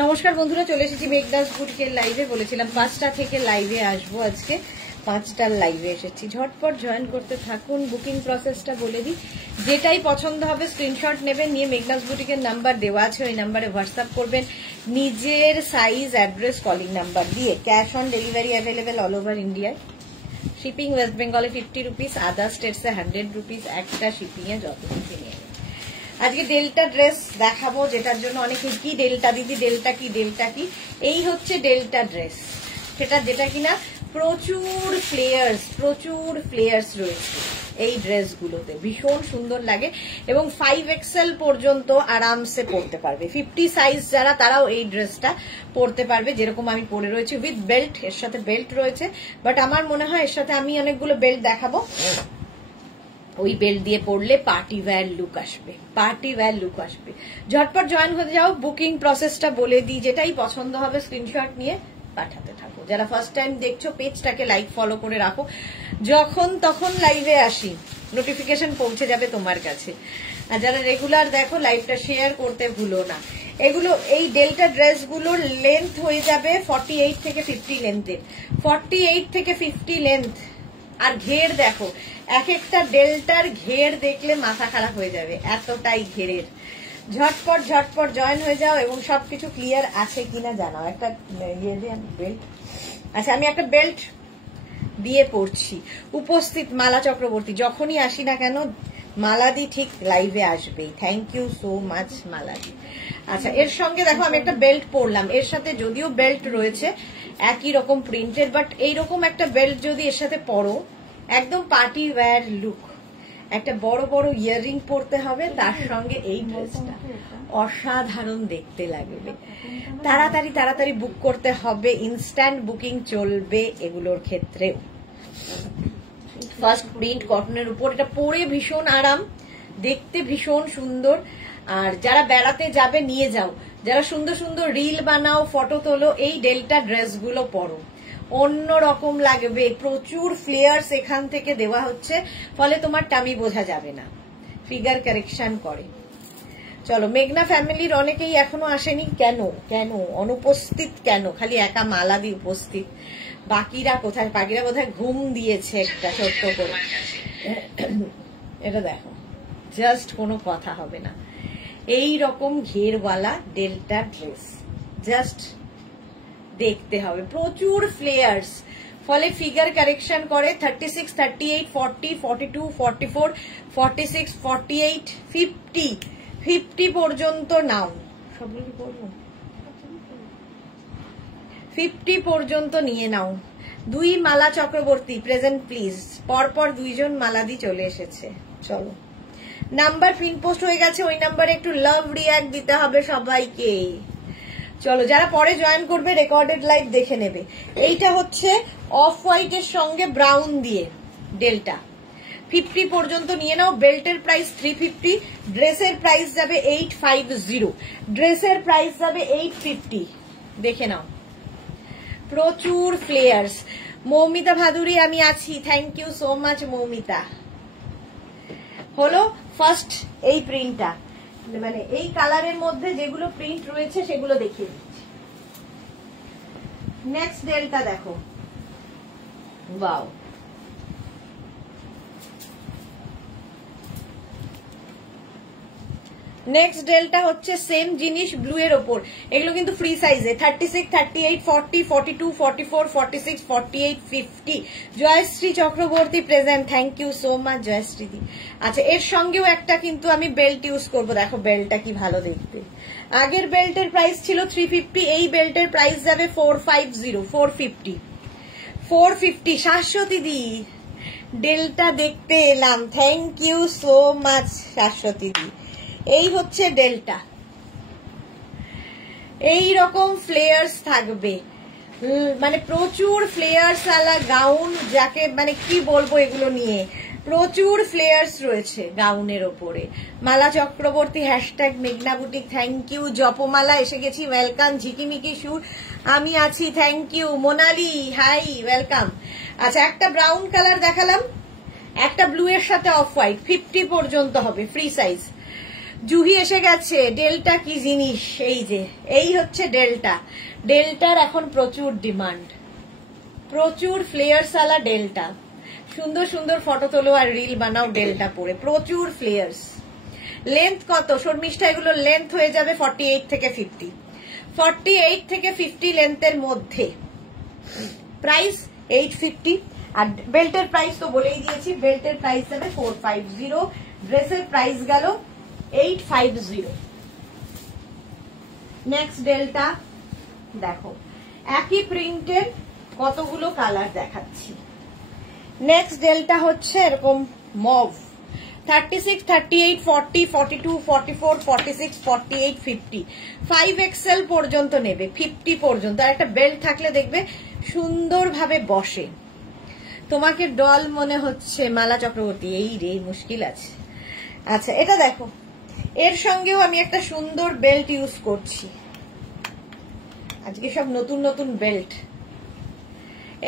নমস্কার বন্ধুরা, চলে এসেছি মেঘনাস বুটিকের লাইভে। বলেছিলাম 5টা থেকে লাইভে আসবো, আজকে 5টার লাইভে এসেছি। ঝটপট জয়েন করতে থাকুন। বুকিং প্রসেসটা বলে দিই, যেটাই পছন্দ হবে স্ক্রিনশট নেবেন, নিয়ে মেঘনাস বুটিকের নাম্বার দেওয়া আছে, ওই নাম্বারে হোয়াটসঅ্যাপ করবেন নিজের সাইজ, অ্যাড্রেস, কলিং নাম্বার দিয়ে। Cash on delivery available all over ইন্ডিয়ায়। শিপিং ওয়েস্ট বেঙ্গলে 50 রুপিস, আদার স্টেটসে 100 রুপিস। একটা শিপিং এ যত কিছু নিয়ে। আজকে ডেল্টা ড্রেস দেখাবো, যেটার জন্য অনেকে কি ডেল্টা দিদি, ডেল্টা কি, ডেল্টা কি। এই হচ্ছে ডেল্টা ড্রেস, সেটা যেটা কিনা প্রচুর ফ্লেয়ার্স রয়েছে এই ড্রেসগুলোতে। ভীষণ সুন্দর লাগে এবং 5XL পর্যন্ত আরামসে পরতে পারবে। 50 সাইজ যারা, তারাও এই ড্রেসটা পরতে পারবে, যেরকম আমি পরে রয়েছি উইথ বেল্ট। এর সাথে বেল্ট রয়েছে, বাট আমার মনে হয় এর সাথে আমি অনেকগুলো বেল্ট দেখাবো। ওই বেল্ট দিয়ে পড়লে পার্টি ওয়্যার লুক আসবে। ঝটপট জয়েন হতে যাও। বুকিং প্রসেসটা বলে দিই, যেটাই পছন্দ হবে স্ক্রিনশট নিয়ে পাঠাতে থাকো। যারা ফার্স্ট টাইম দেখছো, পেজটাকে লাইক ফলো করে রাখো, যখন তখন লাইভে আসি নোটিফিকেশন পৌঁছে যাবে তোমার কাছে। আর যারা রেগুলার দেখো, লাইভটা শেয়ার করতে ভুলো না। এগুলো, এই ডেল্টা ড্রেসগুলোর লেন্থ হয়ে যাবে 48 থেকে 50 লেন্থের। 48 থেকে 50 লেন্থ। আর ঘের দেখো, এক একটা ডেল্টার ঘের দেখলে মাথা খারাপ হয়ে যাবে, এতটাই ঘেরের। ঝটপট জয়েন হয়ে যাও এবং সবকিছু ক্লিয়ার আছে কিনা জানাও। একটা বেল্ট, আচ্ছা আমি একটা বেল্ট দিয়ে পড়ছি। উপস্থিত মালা চক্রবর্তী, যখনই আসি না কেন মালাদি ঠিক লাইভে আসবেই। থ্যাংক ইউ সো মাচ মালাদি। আচ্ছা, এর সঙ্গে দেখো আমি একটা বেল্ট পরলাম, এর সাথে যদিও বেল্ট রয়েছে একই রকম প্রিন্টের, বাট এইরকম একটা বেল্ট যদি এর সাথে পরো, একদম পার্টি ওয়্যার লুক। একটা বড় বড় ইয়াররিং পরতে হবে, তার সঙ্গে এই ড্রেসটা অসাধারণ দেখতে লাগবে। তাড়াতাড়ি বুক করতে হবে, ইনস্ট্যান্ট বুকিং চলবে এগুলোর ক্ষেত্রে। ফার্স্ট প্রিন্ট কটনের উপর, এটা পরে ভীষণ আরাম, দেখতে ভীষণ সুন্দর। আর যারা বেড়াতে যাবে নিয়ে যাও, যারা সুন্দর সুন্দর রিল বানাও, ফটো তোলো, এই ডেল্টা ড্রেসগুলো পরো, অন্য রকম লাগবে। প্রচুর ফ্লেয়ার্স এখান থেকে দেওয়া হচ্ছে, ফলে তোমার টামি বোঝা যাবে না, ফিগার কারেকশন করে। চলো, মেঘনা ফ্যামিলির অনেকেই এখনো আসেনি। কেন অনুপস্থিত কেন? খালি একা মালাদি উপস্থিত, বাকিরা কোথায়? বাকিরা বোধহয় ঘুম দিয়েছে একটা ছোট্ট করে। এটা দেখো, জাস্ট কোনো কথা হবে না। এই রকম ঘেরওয়ালা ডেল্টা ড্রেস জাস্ট দেখতে হবে। প্রচুর ফ্লেয়ার্স, ফলে ফিগার কারেকশন করে। 36, 38, 40, 42, 44, 46, 48, 50 পর্যন্ত নাও। সবগুলো কি বলবো? 50 পর্যন্ত নিয়ে নাও। 2 মালা চক্রবর্তী প্রেজেন্ট প্লিজ। পরপর 2 জন মালাদি চলে এসেছে। চলো, নাম্বার পিন পোস্ট হয়ে গেছে, ওই নাম্বারে একটু লাভ রিয়াক্ট দিতে হবে সবাইকে। চলো, যারা পরে জয়েন করবে রেকর্ডেড লাইভ দেখে নেবে। এইটা হচ্ছে অফ হোয়াইটের সঙ্গে ব্রাউন দিয়ে ডেল্টা। 50 পর্যন্ত নিয়ে নাও। বেল্টের প্রাইস 350, ড্রেসের প্রাইস যাবে 850, ড্রেসের প্রাইস যাবে 850। দেখে নাও, প্রচুর ফ্লেয়ার্স। মৌমিতা ভাদুরী, আমি আছি, thank you so much Moumita. হলো ফার্স্ট এই প্রিন্টটা, মানে এই কালারের মধ্যে যেগুলো প্রিন্ট রয়েছে সেগুলো দেখিয়ে দিচ্ছি। নেক্সট ডেলটা দেখো, ওয়াও, নেক্সট ডেলটা হচ্ছে সেম জিনিস ব্লু এর ওপর। এগুলো কিন্তু ফ্রি সাইজে। 36, 38, 40, 42, 44, 46, 48, 50। Joyshree Chakraborty present, thank you so much Joyshree দি। আচ্ছা, এর সঙ্গেও একটা কিন্তু আমি বেল্ট ইউজ করব। দেখো বেল্টটা কি ভালো দেখতে। আগের বেল্টের প্রাইস ছিল 350, এই বেল্টের প্রাইস যাবে 450, 450। শাশ্বতী দি, ডেল্টা দেখতে এলাম, thank you so much Shashwati দি। এই হচ্ছে ডেল্টা, এই রকম ফ্লেয়ার্স থাকবে, মানে প্রচুর ফ্লেয়ার্স আলা গাউন, যাকে মানে কি বলবো এগুলো নিয়ে। প্রচুর ফ্লেয়ার্স রয়েছে গাউনের ওপরে। মালা চক্রবর্তী হ্যাশট্যাগ মেঘনা বুটিক, থ্যাংক ইউ। জপমালা এসে গেছি, ওয়েলকাম। ঝিকিমিকি সুর, আমি আছি, thank you. Monali, hi, welcome. আচ্ছা, একটা ব্রাউন কালার দেখালাম, একটা ব্লু এর সাথে অফ হোয়াইট। 50 পর্যন্ত হবে, ফ্রি সাইজ। জুহি এসে গেছে। ডেল্টা কি জিনিস, এই যে এই হচ্ছে ডেল্টা। ডেল্টার এখন প্রচুর ডিমান্ড, প্রচুর ফ্লেয়ার্স আলা ডেল্টা। সুন্দর সুন্দর ফটো তোলো আর রিল বানাও ডেল্টা পরে, প্রচুর ফ্লেয়ার্স। লেন্থ কত শর্মিষ্ঠা? এগুলো লেন্থ হয়ে যাবে 48 থেকে 50, 48 থেকে 50 লেন্থের মধ্যে। প্রাইস 850। আর বেল্টের প্রাইস তো বলেই দিয়েছি, বেল্টের প্রাইস যাবে 450, ড্রেসের প্রাইস গেল 850। নেক্সট ডেল্টা দেখো, একই প্রিন্টের কতগুলো কালার দেখাচ্ছি। নেক্সট ডেল্টা হচ্ছে এরকম মভ, 36, 38, 40, 42, 44, 46, 48, 50, 5XL পর্যন্ত নেবে, 50 পর্যন্ত। আর একটা বেল্ট থাকলে দেখবে সুন্দরভাবে বসে। তোমাকে ডল মনে হচ্ছে মালা চক্রবর্তী, এই রে মুশকিল আছে। আচ্ছা এটা দেখো, এর সঙ্গেও আমি একটা সুন্দর বেল্ট ইউজ করছি আজকে, সব নতুন নতুন বেল্ট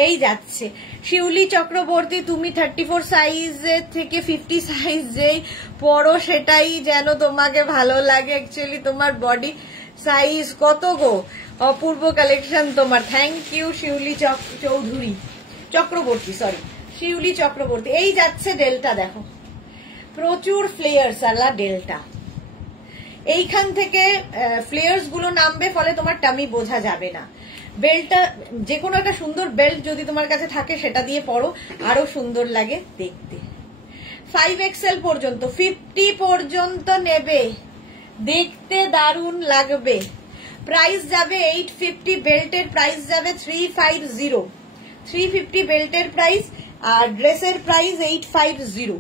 এই যাচ্ছে। শিউলি চক্রবর্তী, তুমি 34 সাইজের থেকে 50 সাইজেই পরো, সেটাই যেন তোমাকে ভালো লাগে। অ্যাকচুয়ালি তোমার বডি সাইজ কত গো? অপূর্ব কালেকশন তোমার। Thank you Shiuli Chowdhury Chakraborty, sorry Shiuli Chakraborty. এই যাচ্ছে ডেল্টা, দেখো প্রচুর ফ্লেয়ার্স আলা ডেল্টা। এইখান থেকে ফ্লেয়ার্স গুলো নামবে, ফলে তোমার টামি বোঝা যাবে না। বেল্টটা যে কোনো একটা সুন্দর বেল্ট যদি তোমার কাছে থাকে সেটা দিয়ে পরো, আরো সুন্দর লাগে দেখতে। 5XL পর্যন্ত, 50 পর্যন্ত নেবে, দেখতে দারুণ লাগবে। প্রাইস যাবে 850, বেল্টের প্রাইস যাবে 350, 350 বেল্টের প্রাইস, আর ড্রেসের প্রাইস 850।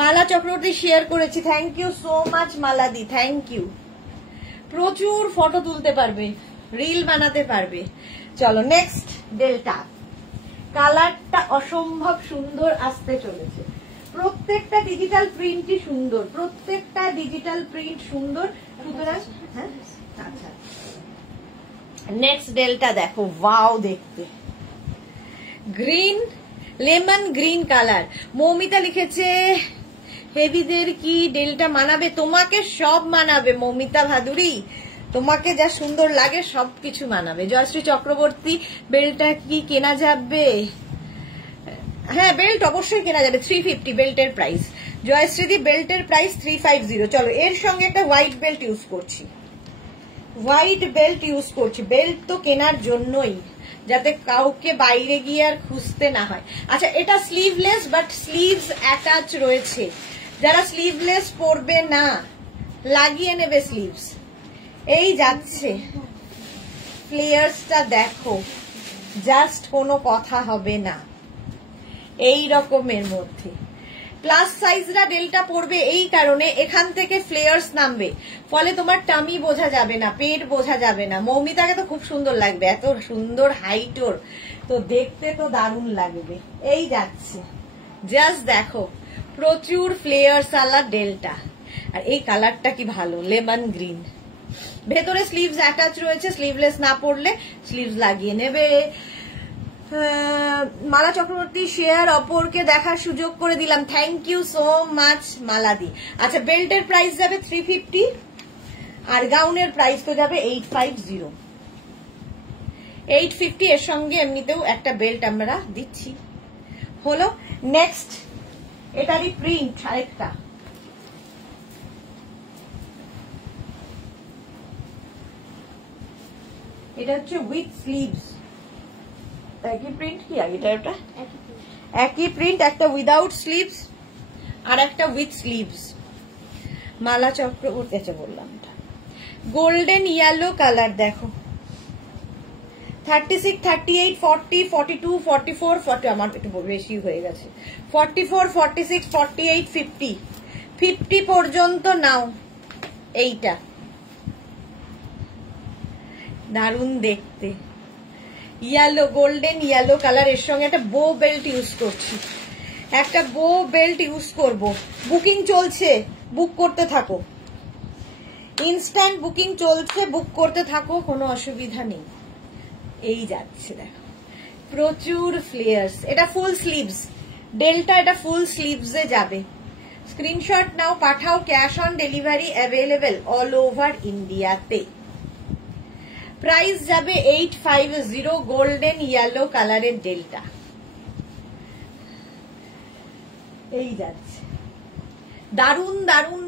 মালা চক্রবর্তী শেয়ার করেছি, থ্যাংক ইউ সো মাচ মালাদি, থ্যাংক ইউ। প্রচুর ফটো তুলতে পারবে, রিল বানাতে পারবে। চলো নেক্সট ডেল্টা, কালারটা অসম্ভব সুন্দর আসতে চলেছে। প্রত্যেকটা ডিজিটাল প্রিন্টই সুন্দর, প্রত্যেকটা ডিজিটাল প্রিন্ট সুন্দর। সুতরাং হ্যাঁ আচ্ছা, নেক্সট ডেল্টা দেখো, ওয়াও দেখতে, green, lemon green colour. Moumita লিখেছে হেভিদের কি ডেল্টা মানাবে? তোমাকে সব মানাবে মৌমিতা ভাদুরী, তোমাকে যা সুন্দর লাগে সবকিছু মানাবে। জয়শ্রী চক্রবর্তী, বেল্টটা কি কেনা যাবে? হ্যাঁ বেল্ট অবশ্যই কেনা যাবে, 350 বেল্টের প্রাইস। জয়শ্রীদি বেল্টের প্রাইস 350। চলো এর সঙ্গে একটা হোয়াইট বেল্ট ইউজ করছি, হোয়াইট বেল্ট ইউজ করছি। বেল্ট তো কেনার জন্যই, যাতে কাউকে বাইরে গিয়ে আর খুঁজতে না হয়। আচ্ছা এটা স্লিভলেস, বাট স্লিভস অ্যাটাচ রয়েছে। যারা স্লিভলেস পরবে না, লাগিয়ে নেবে স্লিভস। এই যাচ্ছে, ফ্লেয়ার্সটা দেখো, জাস্ট কোনো কথা হবে না, এই রকমের মধ্যে। প্লাস সাইজরা ডেল্টা পড়বে এই কারণে, এখান থেকে ফ্লেয়ার্স নামবে, ফলে তোমার টামি বোঝা যাবে না, পেট বোঝা যাবে না। মৌমিতাকে তো খুব সুন্দর লাগবে, এত সুন্দর হাইট ওর, তো দেখতে তো দারুণ লাগবে। এই যাচ্ছে, জাস্ট দেখো প্রচুর ফ্লেয়ার্স আলা ডেল্টা। আর এই কালারটা কি ভালো, লেমন গ্রিন। ভেতরে স্লিভস অ্যাটাচ রয়েছে, স্লিভলেস না পড়লে স্লিভস লাগিয়ে নেবে। মালা চক্রবর্তী শেয়ার অপরকে দেখার সুযোগ করে দিলাম, থ্যাংক ইউ সো মাচ মালাদি। আচ্ছা বেল্টের প্রাইস যাবে 350, আর গাউনের প্রাইস তো যাবে 850। 850 এর সঙ্গে এমনিতেও একটা বেল্ট আমরা দিচ্ছি। হলো নেক্সট, এটারই প্রিন্ট আরেকটা, এটা হচ্ছে উইথ স্লিভস। একই প্রিন্ট কি আগেটা? এটা একই প্রিন্ট, একটা উইদাউট স্লিভস আর একটা উইথ স্লিভস। মালা চক্রবর্তী, আচ্ছা বললাম এটা গোল্ডেন ইয়েলো কালার। দেখো 36, 38, 40, 42, 44, 40, আমার একটু বেশি হয়ে গেছে, 44, 46, 48, 50, 50 পর্যন্ত নাও। এইটা দারুণ দেখতে, ইয়েলো, গোল্ডেন ইয়েলো কালার। এর সঙ্গে একটা বো বেল্ট ইউজ করছি, একটা বো বেল্ট ইউজ করব। বুকিং চলছে, বুক করতে থাকো, ইনস্ট্যান্ট বুকিং চলছে, বুক করতে থাকো, কোনো অসুবিধা নেই। এই যাচ্ছে দেখো, প্রচুর ফ্লেয়ার্স। এটা ফুল স্লিভস ডেল্টা, এটা ফুল স্লিভসে যাবে, স্ক্রিনশট নাও, পাঠাও, cash on delivery available all over ইন্ডিয়াতে। প্রাইস যাবে 850, গোল্ডেন ইয়েলো কালারের ডেল্টা। এই যাচ্ছে, দারুন দারুন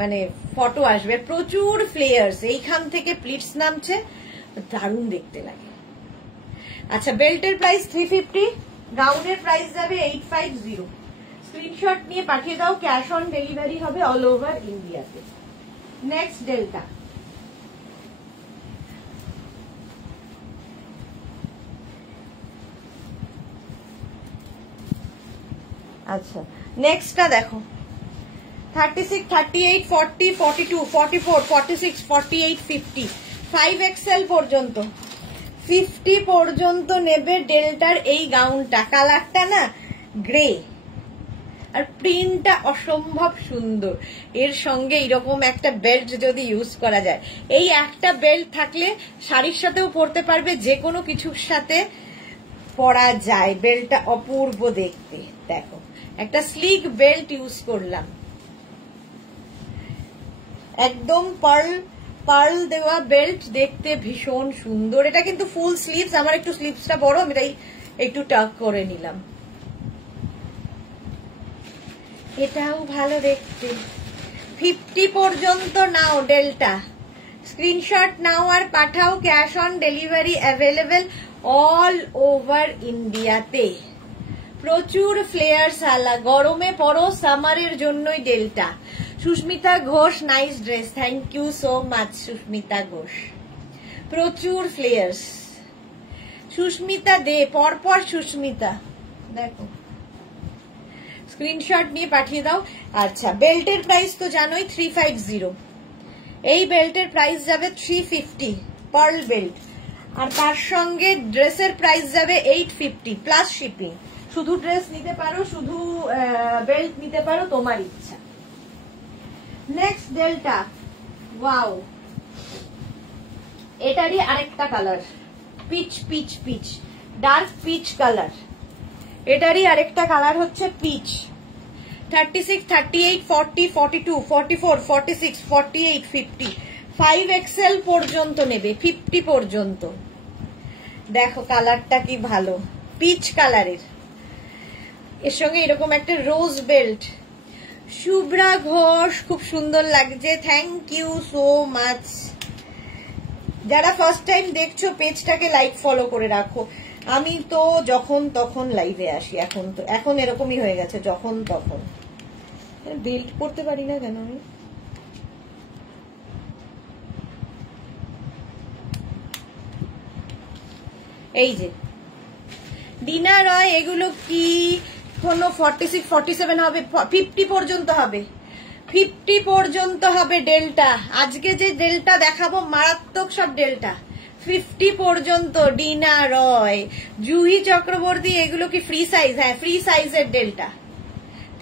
মানে ফটো আসবে, প্রচুর ফ্লেয়ার্স, এইখান থেকে প্লিটস নামছে, দারুন দেখতে লাগে। আচ্ছা, বেল্টের প্রাইস 350, গাউনের প্রাইস যাবে 850। স্ক্রিনশট নিয়ে পাঠিয়ে দাও, ক্যাশ অন ডেলিভারি হবে অল ওভার ইন্ডিয়াতে। Next delta. আচ্ছা, নেক্সটটা দেখো, 36, 38, 40, 42, 44, 46, 48, 50, 5XL পর্যন্ত, 50 পর্যন্ত নেবে ডেল্টার এই গাউনটা। কালারটা না গ্রে, আর প্রিন্টটা অসম্ভব সুন্দর। এর সঙ্গে এরকম একটা বেল্ট যদি ইউজ করা যায়, এই একটা বেল্ট থাকলে শাড়ির সাথেও পরতে পারবে, যে কোনো কিছুর সাথে পরা যায়। বেল্টটা অপূর্ব দেখতে। দেখো, একটা স্লিক বেল্ট ইউজ করলাম, একদম পার্ল দেওয়া বেল্ট, দেখতে ভীষণ সুন্দর। এটা কিন্তু ফুল স্লিভস, আমার একটু স্লিভসটা বড়, আমি তাই একটু টাক করে নিলাম। এটাও ভালো দেখতে। 50 পর্যন্ত নাও ডেল্টা, স্ক্রিনশট নাও আর পাঠাও, cash on delivery available all over ইন্ডিয়াতে। প্রচুর ফ্লেয়ার্স আলা, গরমে পরো, সামারের জন্যই Delta. Susmita Ghosh, nice dress, thank you so much Susmita Ghosh. প্রচুর ফ্লেয়ার্স। সুস্মিতা দে, পরপর সুস্মিতা, দেখো স্ক্রিনশট নিয়ে পাঠিয়ে দাও। আচ্ছা, বেল্টের প্রাইস তো জানোই 350, এই বেল্টের প্রাইস যাবে 350, পার্ল বেল্ট। আর তার সঙ্গে ড্রেসের প্রাইস যাবে 850 প্লাস শিপিং। শুধু ড্রেস নিতে পারো, শুধু বেল্ট নিতে পারো, তোমার ইচ্ছা। নেক্সট ডেল্টা, ওয়াও, এটারই আরেকটা colour, peach peach peach, dark peach colour. এটারই আরেকটা কালার হচ্ছে পিচ। 36, 38, 40, 42, 44, 46, 48, 50, 5XL পর্যন্ত নেবে, 50 পর্যন্ত। দেখো কালারটা কি ভালো, পিচ কালারের, এর সঙ্গে এরকম একটা রোজ বেল্ট। শুভ্রা ঘোষ, খুব সুন্দর লাগছে, থ্যাংক ইউ সো মাচ। যারা ফার্স্ট টাইম দেখছো পেজটাকে লাইক ফলো করে রাখো। আমি তো যখন তখন লাইভে আসি, এখন এরকমই হয়ে গেছে, যখন তখন। বেল্ট পরতে পারি না কেন আমি? এই যে ডিনা রয়, এগুলো কি কোনো 46, 47 হবে? 50 পর্যন্ত হবে, 50 পর্যন্ত হবে ডেল্টা। আজকে যে ডেল্টা দেখাবো মারাত্মক সব ডেল্টা, 50 পর্যন্ত। ডিনা রয়, জুহি চক্রবর্তী, এগুলো কি ফ্রি সাইজ? হ্যাঁ, ফ্রি সাইজের ডেল্টা।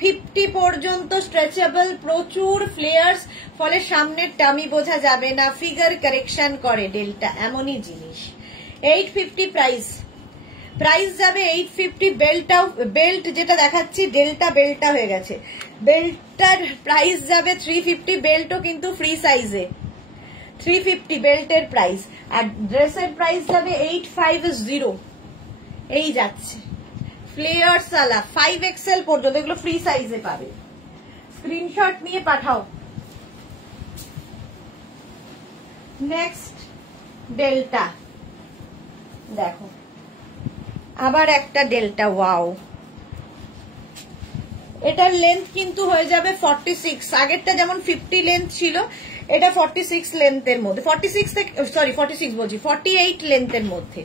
50 পর্যন্ত স্ট্রেচেবল, প্রচুর ফ্লেয়ার্স, ফলে সামনের টামি বোঝা যাবে না, ফিগার কারেকশন করে ডেল্টা, এমনই জিনিস। 850 প্রাইস যাবে 850। বেল্ট যেটা দেখাচ্ছি ডেল্টা বেল্টটা হয়ে গেছে, বেল্টটার প্রাইস যাবে 350। বেল্টও কিন্তু ফ্রি সাইজে, 350 বেল্টের প্রাইস। আর ড্রেসের প্রাইস যাবে 850। এই যাচ্ছে ফ্লেয়ার্স আলা, 5XL পর্যন্ত, এগুলো ফ্রি সাইজে পাবে। স্ক্রিনশট নিয়ে পাঠাও। নেক্সট ডেল্টা, দেখো আবার একটা ডেল্টা, ওয়াও। এটার লেন্থ কিন্তু হয়ে যাবে 46, আগেরটা যেমন 50 লেন্থ ছিল, এটা 46 লেন্থের মধ্যে, 48 লেন্থের মধ্যে।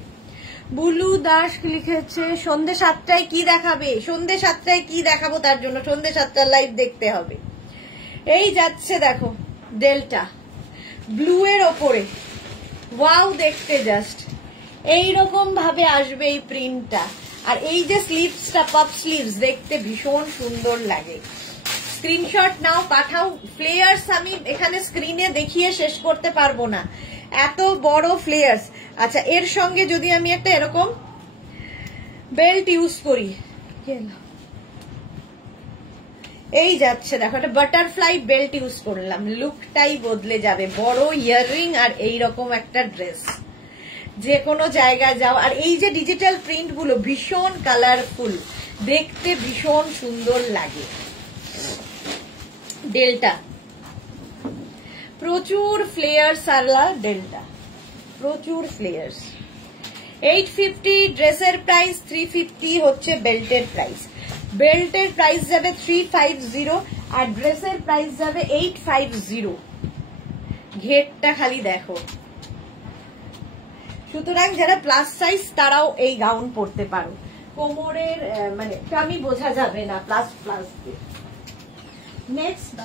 বুলু দাস লিখেছে সন্ধ্যে 7টায় কি দেখাবে? সন্ধ্যে 7টায় কি দেখাবো, তার জন্য সন্ধ্যে 7টার লাইভ দেখতে হবে। এই যাচ্ছে দেখো ডেল্টা, ব্লু এর ওপরে, ওয়াও দেখতে জাস্ট এইরকম ভাবে আসবে এই প্রিন্টটা। আর এই যে স্লিভসটা, পাপ স্লিভস, দেখতে ভীষণ সুন্দর লাগে। স্ক্রিনশট নাও, পাঠাও। ফ্লেয়ার্স আমি এখানে স্ক্রিনে দেখিয়ে শেষ করতে পারবো না, এত বড় ফ্লেয়ার্স। আচ্ছা, এর সঙ্গে যদি আমি একটা এরকম বেল্ট ইউজ করি, এই যাচ্ছে দেখো, একটা বাটারফ্লাই বেল্ট ইউজ করলাম, লুকটাই বদলে যাবে। বড় ইয়াররিং আর এইরকম একটা ড্রেস, যে কোনো জায়গায় যাও। আর এই যে ডিজিটাল প্রিন্ট গুলো ভীষণ কালারফুল, দেখতে ভীষণ সুন্দর লাগে। ডেল্টা প্রচুর ফ্লেয়ার্স আলা ডেল্টা, প্রচুর ফ্লেয়ার্স। 850 ড্রেসের প্রাইস, 350 হচ্ছে বেল্টের প্রাইস। বেল্টের প্রাইস যাবে 350 আর ড্রেসের প্রাইস যাবে 850। ঘেরটা খালি দেখো। সুতরাং যারা প্লাস সাইজ তারাও এই গাউন পরতে পারো, কোমরের মানে আমি বোঝা যাবে না প্লাস প্লাস দিয়ে। Next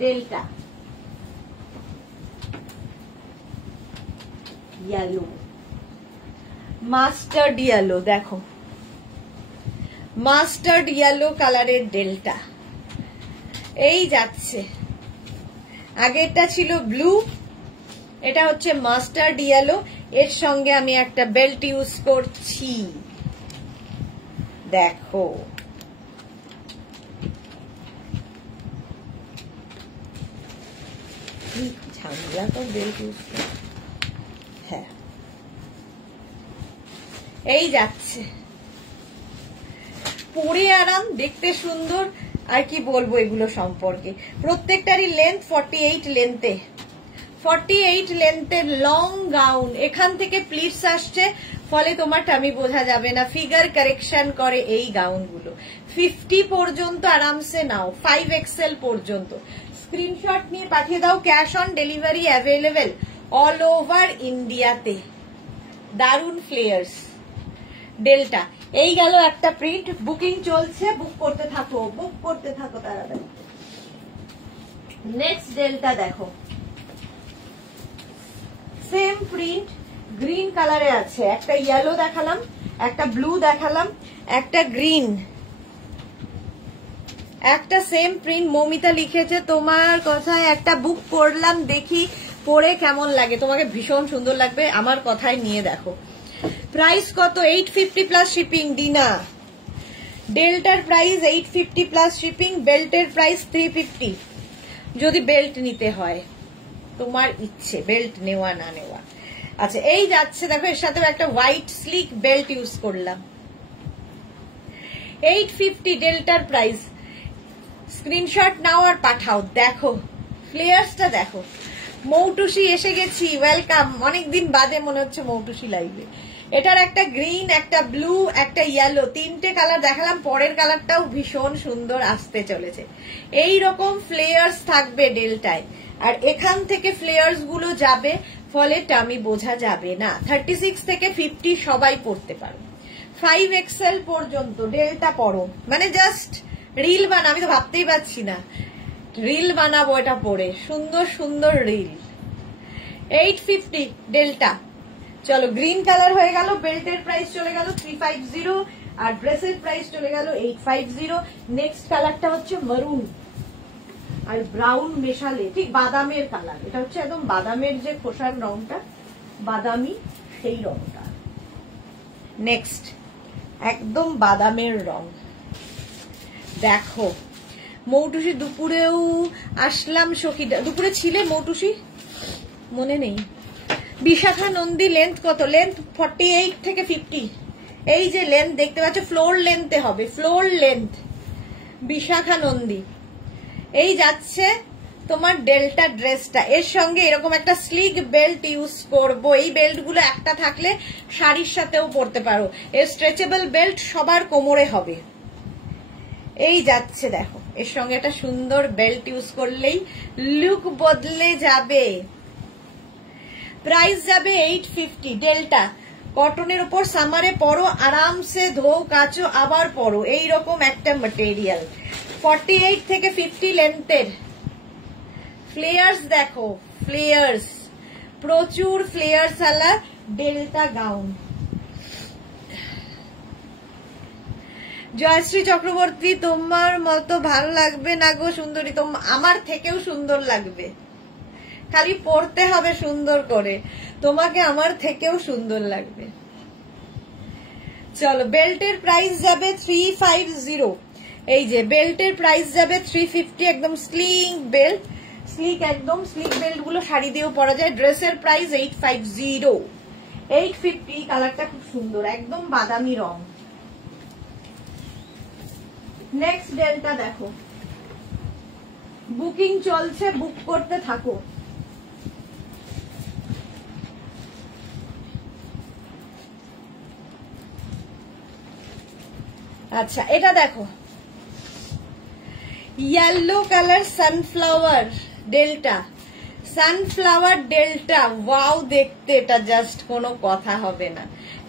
delta yellow, mustard yellow, দেখো মাস্টার্ড ইয়েলো কালারের ডেল্টা। এই যাচ্ছে, আগেরটা ছিল ব্লু, এটা হচ্ছে মাস্টার্ড ইয়েলো। এর সঙ্গে আমি একটা বেল্ট ইউজ করছি, দেখো ঝামেলা তো বেল্ট ইউজ কর। হ্যাঁ এই যাচ্ছে, পরে আরাম, দেখতে সুন্দর। আর কি বলবো এগুলো সম্পর্কে। প্রত্যেকটারই লেন্থ 48 লেন্থে, 48 লেন্থের লং গাউন। এখান থেকে প্লিটস আসছে, ফলে তোমার টামি বোঝা যাবে না। ফিগার কারেকশন করে এই গাউনগুলো। 50 পর্যন্ত আরামসে নাও, 5XL পর্যন্ত। স্ক্রিনশট নিয়ে পাঠিয়ে দাও। Cash on delivery available all over ইন্ডিয়াতে। দারুন ফ্লেয়ার্স। ডেল্টা এই গেল একটা প্রিন্ট, বুকিং চলছে, বুক করতে থাকো, বুক করতে থাকো তাড়াতাড়ি। নেক্সট ডেল্টা দেখো, সেম প্রিন্ট, গ্রিন কালারে আছে। একটা ইয়েলো দেখালাম, একটা ব্লু দেখালাম, একটা গ্রিন, একটা সেম প্রিন্ট। মৌমিতা লিখেছে তোমার কথায় একটা বুক করলাম, দেখি পরে কেমন লাগে। তোমাকে ভীষণ সুন্দর লাগবে, আমার কথায় নিয়ে দেখো। প্রাইস কত? 850 প্লাস শিপিং। ডিনা ডেল্টার প্রাইস 850 প্লাস শিপিং, বেল্টের প্রাইস 350 যদি বেল্ট নিতে হয়। তোমার ইচ্ছে বেল্ট নেওয়া না নেওয়া। আচ্ছা এই যাচ্ছে দেখো, এর সাথে একটা হোয়াইট স্লিক বেল্ট ইউজ করলাম। 850 ডেল্টার প্রাইস। স্ক্রিনশট নাও আর পাঠাও। দেখো ফ্লেয়ার্সটা দেখো। মৌটুসি এসে গেছি, ওয়েলকাম। অনেকদিন বাদে মনে হচ্ছে মৌটুসি লাইভে। এটার একটা গ্রিন, একটা ব্লু, একটা ইয়েলো, তিনটে কালার দেখালাম। পরের কালারটাও ভীষণ সুন্দর আসতে চলেছে। এই রকম ফ্লেয়ার্স থাকবে ডেল্টায়, আর এখান থেকে ফ্লেয়ার্স গুলো যাবে, ফলে টামি বোঝা যাবে না। 36 থেকে 50 সবাই পড়তে পারো, 5XL পর্যন্ত ডেল্টা পরো। মানে জাস্ট রিল বানা, আমি তো ভাবতেই পারছি না রিল বানাবো এটা পরে। সুন্দর সুন্দর রিল। 850 ডেল্টা। চলো গ্রিন কালার হয়ে গেল, বেল্টের প্রাইস চলে গেল 350 আর ড্রেসের প্রাইস চলে গেল 850। নেক্সট কালারটা হচ্ছে মারুন আর ব্রাউন মেশালে, ঠিক বাদামের কালার। এটা হচ্ছে একদম বাদামের যে খোসার রংটা, বাদামি সেই রংটা। নেক্সট একদম বাদামের রং। দেখো মৌটুসি দুপুরেও আসলাম। সখীদা দুপুরে ছিলে মৌটুসি? মনে নেই। বিশাখা নন্দী লেন্থ কত? লেন্থ 48 থেকে 50। এই যে লেন্থ দেখতে পাচ্ছ, ফ্লোর লেন্থে হবে, ফ্লোর লেন্থ। বিশাখা নন্দী। এই যাচ্ছে তোমার ডেল্টা ড্রেসটা। এর সঙ্গে এরকম একটা স্লিক বেল্ট ইউজ করবো। এই বেল্ট গুলো একটা থাকলে শাড়ির সাথেও পরতে পারো। এর স্ট্রেচেবল বেল্ট সবার কোমরে হবে। এই যাচ্ছে দেখো, এর সঙ্গে একটা সুন্দর বেল্ট ইউজ করলেই লুক বদলে যাবে। প্রাইস যাবে 850 ডেল্টা। কটনের উপর সামারে পরো, আরামসে ধো কাচো আবার পরো, এইরকম একটা ম্যাটেরিয়াল। 48 থেকে 50 লেন্থের। ফ্লেয়ার্স দেখো, ফ্লেয়ার্স, প্রচুর ফ্লেয়ার্স আলা ডেল্টা গাউন। জয়শ্রী চক্রবর্তী, তোমার মতো ভালো লাগবে না গো সুন্দরী, আমার থেকেও সুন্দর লাগবে, খালি পড়তে হবে সুন্দর করে, তোমাকে আমার থেকেও সুন্দর লাগবে। চলো বেল্টের প্রাইস যাবে 350। এই যে বেল্টের প্রাইস যাবে 350, একদম স্লিক বেল্ট, স্লিক একদম স্লিক বেল্ট গুলো শাড়ি দিয়েও পরা যায়। ড্রেসের প্রাইস 850, 850। কালারটা খুব সুন্দর, একদম বাদামি রং। নেক্সট ডেলটা দেখো, বুকিং চলছে, বুক করতে থাকো। আচ্ছা এটা দেখো, yellow colour sunflower delta, sunflower delta, wow দেখতে, এটা জাস্ট কোনো কথা হবে না।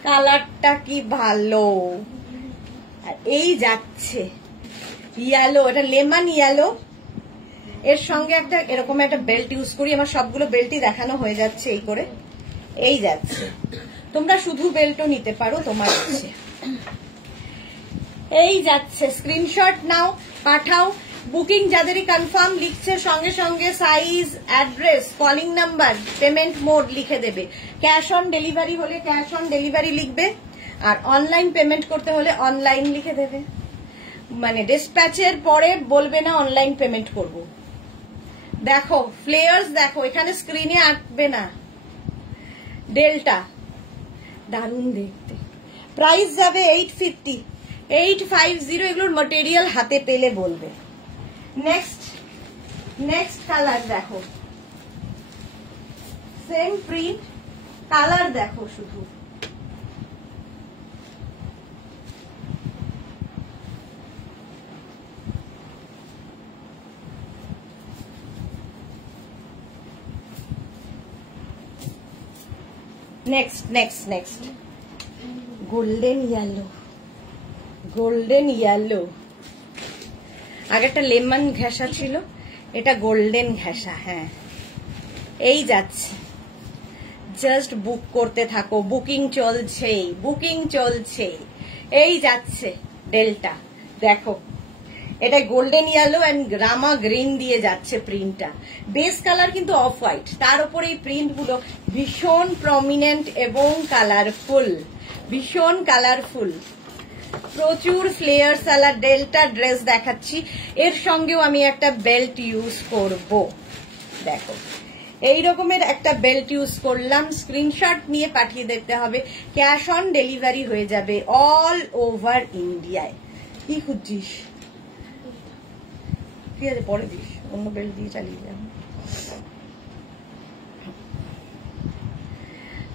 কালারটা কি ভালো, আর এই যাচ্ছে ইয়েলো, এটা লেমন ইয়েলো, এর সঙ্গে একটা এরকম একটা বেল্ট ইউজ করি। আমার সবগুলো বেল্টই দেখানো হয়ে যাচ্ছে এই করে, এই যাচ্ছে। তোমরা শুধু বেল্টও নিতে পারো, তোমার ইচ্ছে। এই যাচ্ছে, স্ক্রিনশট নাও, পাঠাও। বুকিং যাদেরই কনফার্ম লিখছে, সঙ্গে সঙ্গে size, address, calling number, payment mode লিখে দেবে। ক্যাশ অন ডেলিভারি হলে ক্যাশ অন ডেলিভারি লিখবে, আর অনলাইন পেমেন্ট করতে হলে অনলাইন লিখে দেবে। মানে ডিসপ্যাচের পরে বলবে না অনলাইন পেমেন্ট করব। দেখো ফ্লেয়ার্স দেখো, এখানে স্ক্রিনে আঁকবে না। ডেল্টা দারুণ দেখতে। প্রাইস যাবে 850, 850। এগুলোর ম্যাটেরিয়াল হাতে পেলে বলবে। নেক্সট কালার দেখো, সেম প্রিন্ট, কালার দেখো শুধু। Next golden yellow, golden yellow. আগেরটা লেমন ঘেঁষা ছিল, এটা গোল্ডেন ঘেঁষা। হ্যাঁ এই যাচ্ছে, জাস্ট বুক করতে থাকো, বুকিং চলছে, বুকিং চলছে। এই যাচ্ছে ডেল্টা, দেখো এটা golden yellow and rama green দিয়ে যাচ্ছে প্রিন্টটা। বেস কালার কিন্তু অফ হোয়াইট, তার উপরে এই প্রিন্ট গুলো ভীষণ প্রমিনেন্ট এবং কালারফুল, ভীষণ কালারফুল। প্রচুর ফ্লেয়ার্স আলা ডেল্টা ড্রেস দেখাচ্ছি, এর সঙ্গেও আমি একটা বেল্ট ইউজ করব। দেখো এই রকমের একটা বেল্ট ইউজ করলাম। স্ক্রিনশট নিয়ে পাঠিয়ে দিতে হবে, ক্যাশ অন ডেলিভারি হয়ে যাবে অল ওভার ইন্ডিয়ায়। কি খুঁজছিস? ঠিক আছে পরে দিস, অন্য বেল্ট দিয়ে চালিয়ে যাব।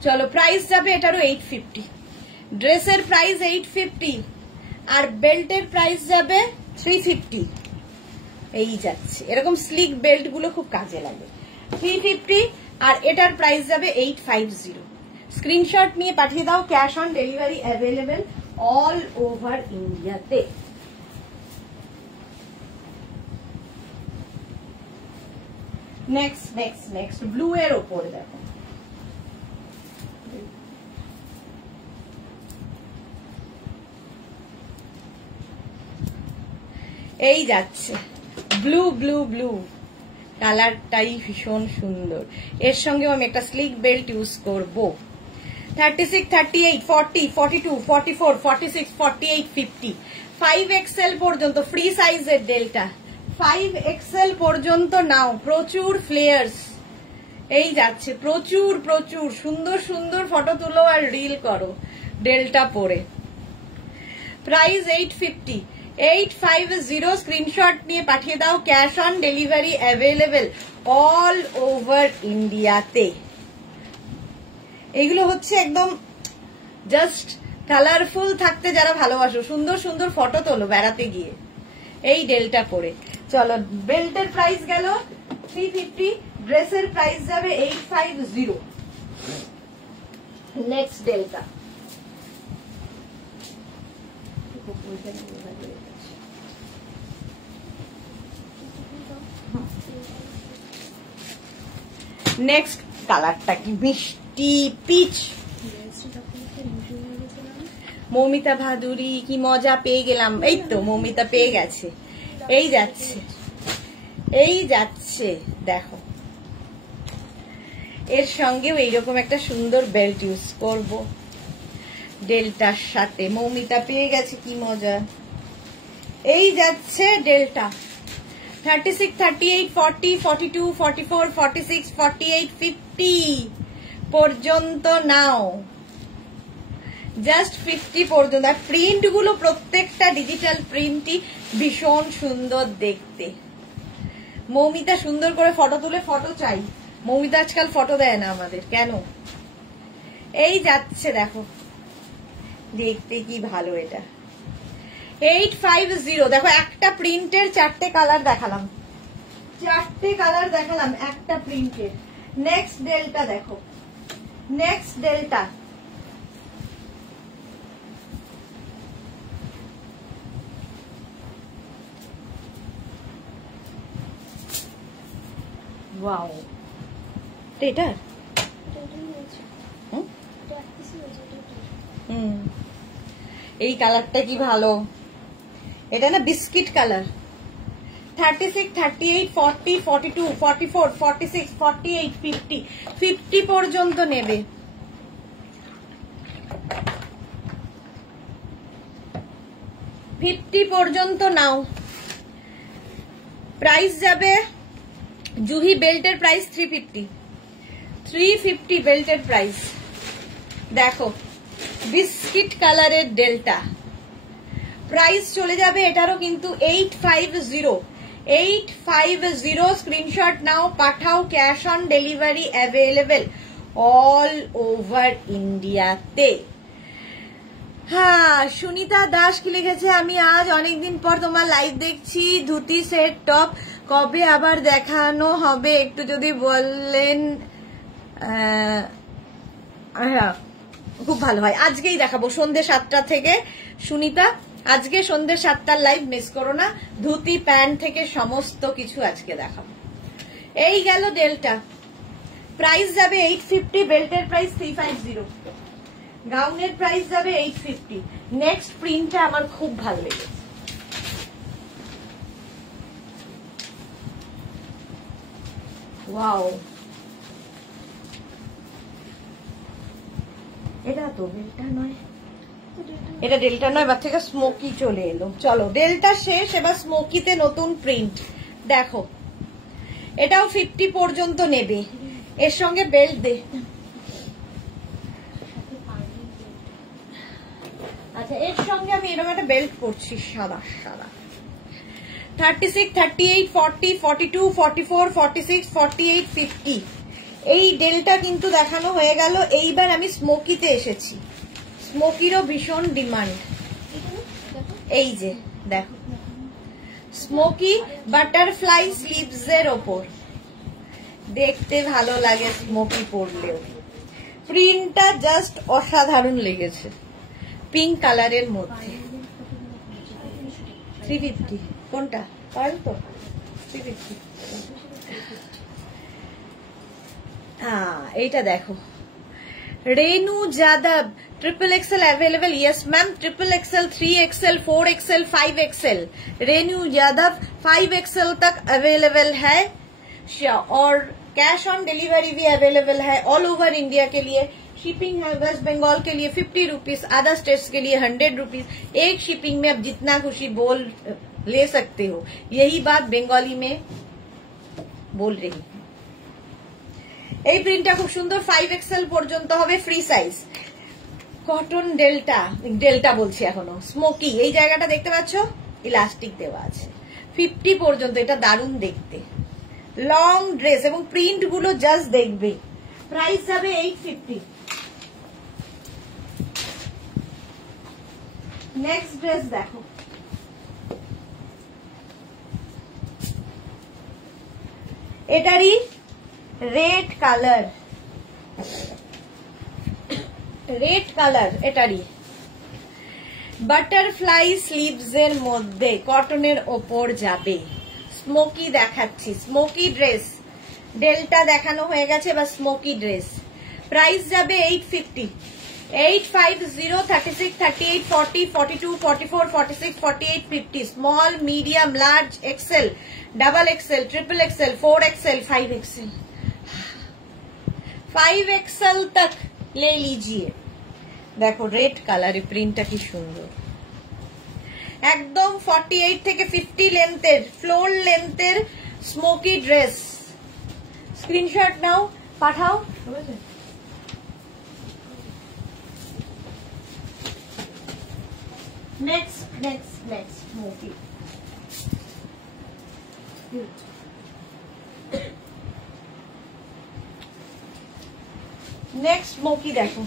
চলো প্রাইস যাবে এটারও 850, ড্রেসের প্রাইস 850 আর বেল্টের প্রাইস যাবে 350। এই যাচ্ছে, এরকম স্লিক বেল্ট গুলো খুব কাজে লাগে। 350 আর এটার প্রাইস যাবে 850। স্ক্রিনশট নিয়ে পাঠিয়ে দাও, cash on delivery available all over ইন্ডিয়াতে। নেক্সট ব্লু এর ওপরে দেখো, এই যাচ্ছে ব্লু ব্লু ব্লু, কালারটাই ভীষণ সুন্দর। এর সঙ্গেও আমি একটা স্লিক বেল্ট ইউজ করব। 36, 38, 40, 42, 44, 46, 48, 50, 5XL পর্যন্ত ফ্রি সাইজের ডেল্টা, 5XL পর্যন্ত নাও। প্রচুর ফ্লেয়ার্স, এই যাচ্ছে প্রচুর প্রচুর সুন্দর সুন্দর ফটো তুলো আর রিল করো ডেল্টা পরে। প্রাইস 850, 850। স্ক্রিনশট নিয়ে পাঠিয়ে দাও, cash on delivery available all over ইন্ডিয়াতে। এগুলো হচ্ছে একদম জাস্ট কালারফুল থাকতে যারা ভালোবাসো, সুন্দর সুন্দর ফটো তোলো বেড়াতে গিয়ে এই ডেলটা পরে। চলো বেল্টের প্রাইস গেল 350, ড্রেসের প্রাইস যাবে 850। নেক্সট ডেল্টা, নেক্সট কালারটা কি মিষ্টি পিচ। মৌমিতা ভাদুরী কি মজা পেয়ে গেলাম, এই তো মৌমিতা পেয়ে গেছে। এই যাচ্ছে, এই যাচ্ছে দেখো। এর সঙ্গেও এইরকম একটা সুন্দর বেল্ট ইউজ করব ডেল্টার সাথে। মৌমিতা পেয়ে গেছে, কি মজা। এই যাচ্ছে ডেল্টা 36, 38, 40, 42, 44, 46, 48, 50 পর্যন্ত নাও, জাস্ট 50 পর্যন্ত। আর প্রিন্ট গুলো প্রত্যেকটা ডিজিটাল প্রিন্টই ভীষণ সুন্দর দেখতে। মৌমিতা সুন্দর করে ফটো তুলে, ফটো চাই। মৌমিতা আজকাল ফটো দেয় না আমাদের, কেন? এই যাচ্ছে দেখো, দেখতে কি ভালো এটা। 850, দেখো একটা প্রিন্টের 4টে কালার দেখালাম, 4টে কালার দেখালাম একটা প্রিন্টের। নেক্সট ডেল্টা দেখো, নেক্সট ডেল্টা ওয়াও, এটা এই কালারটা কি ভালো, এটা না বিস্কিট কালার। 36, 38, 40, 42, 44, 46, 48, 50 50 পর্যন্ত নেবে। ফিফটি পর্যন্ত নাও। প্রাইস যাবে, জুহি বেল্টের প্রাইস 350 বেল্টের প্রাইস। দেখো বিস্কিট কালারের ডেল্টা, প্রাইস চলে যাবে এটারও কিন্তু 850 স্ক্রিনশট নাও, পাঠাও, cash on delivery available all over ইন্ডিয়াতে। হ্যাঁ, সুনিতা দাস কি লিখেছে, আমি আজ অনেকদিন পর তোমার লাইভ দেখছি, ধুতি সেট টপ কবে আবার দেখানো হবে একটু যদি বললেন। হ্যাঁ খুব ভালো হয়, আজকেই দেখাবো সন্ধ্যে 7টা থেকে। সুনিতা আজকে সন্ধ্যে 7টার লাইভ মিস করো না, ধুতি প্যান্ট থেকে সমস্ত কিছু আজকে দেখাবো। এই গেল ডেল্টা, প্রাইস যাবে 850, বেল্টের প্রাইস 350, গাউনের প্রাইস যাবে 850। নেক্সট প্রিন্টটা আমার খুব ভালো লেগেছে, ওয়াও, এটা তো ডেল্টা নয়, এটা ডেল্টা নয়, এবার থেকে স্মোকি চলে এলো। চলো ডেল্টা শেষ, এবার স্মোকিতে নতুন প্রিন্ট দেখো, এটাও 50 পর্যন্ত নেবে। এর সঙ্গে বেল্ট দে, আচ্ছা এর সঙ্গে আমি এরকম একটা বেল্ট পরছি সাদা সাদা। 36, 38, 40, 42, 44, 46, 48, 50 এই ডেল্টা কিন্তু দেখানো হয়ে গেল। এইবার আমি স্মোকিতে এসেছি, স্মোকিরও ভীষণ ডিমান্ড। এই যে দেখো স্মোকি বাটারফ্লাই স্লিভস এর ওপর, দেখতে ভালো লাগে স্মোকি পরলেও। প্রিন্টটা জাস্ট অসাধারণ লেগেছে, পিঙ্ক কালারের মধ্যে। 350 কোনটা পারল তো 350। এইটা দেখো, Renu Yadav XXL available. Yes ma'am, XXL, 3XL, 4XL, 5XL। Renu Yadav 5XL तक अवेलेबल है और कैश ऑन डिलीवरी भी अवेलेबल है ऑल ओवर इंडिया के लिए। शिपिंग है वेस्ट बंगाल के लिए 50 रुपीज, अदर स्टेट्स के लिए 100 रुपीज। एक शिपिंग में आप जितना खुशी बोल ले सकते हो, यही बात बंगाली में बोल रही। এই প্রিন্টটা খুব সুন্দর, 5XL পর্যন্ত হবে, free size. Cotton delta, delta বলছি এখনো, স্মোকি এই জায়গাটা দেখতে পাচ্ছ, ইলাস্টিক দেওয়া আছে। 50 পর্যন্ত, এটা দারুণ দেখতে, লং ড্রেস এবং প্রিন্ট গুলো জাস্ট দেখবে। প্রাইস যাবে 850। নেক্সট ড্রেস দেখো, এটারই রেড কালার, রেড কালার এটারই বাটারফ্লাই স্লিভস এর মধ্যে কটনের ওপর যাবে। স্মোকি দেখাচ্ছি, স্মোকি ড্রেস। ডেল্টা দেখানো হয়ে গেছে, বা স্মোকি ড্রেস। প্রাইস যাবে 850। 850, 36, 38, 40, 42, 44, 46, 48, 50। Small, medium, large, XL, double XL, triple XL, 4XL, 5XL। 5XL तक ले लीजिए। देखो रेड কালারে প্রিন্টটা কি সুন্দর। একদম 48 থেকে 50 লেন্থের ফ্লোর লেন্থের স্মোকি ড্রেস। স্ক্রিনশট নাও, পাঠাও। Next smoky. নেক্সট স্মোকি দেখো,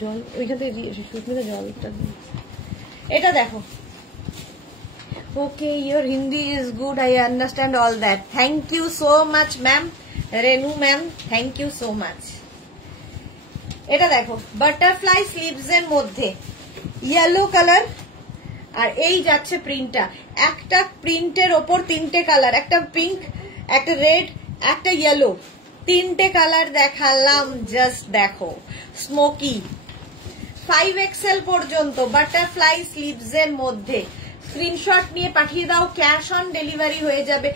জল ওইখান থেকে সুস্মিতা জলটা, এটা দেখো। Okay, your Hindi is good, I understand all that. Thank you so much ma'am, Renu ma'am, thank you so much. এটা দেখো বাটারফ্লাই স্লিভস এর মধ্যে ইয়েলো কালার, আর এই যাচ্ছে প্রিন্টটা। একটা প্রিন্টের ওপর তিনটে কালার, একটা পিঙ্ক, একটা রেড, একটা ইয়েলো, তিনটে কালার দেখালাম। জাস্ট দেখো, স্মোকি 5XL পর্যন্ত বাটারফ্লাই স্লিভস এর মধ্যে। স্ক্রিনশট নিয়ে পাঠিয়ে দাও, ক্যাশ অন ডেলিভারি হয়ে যাবে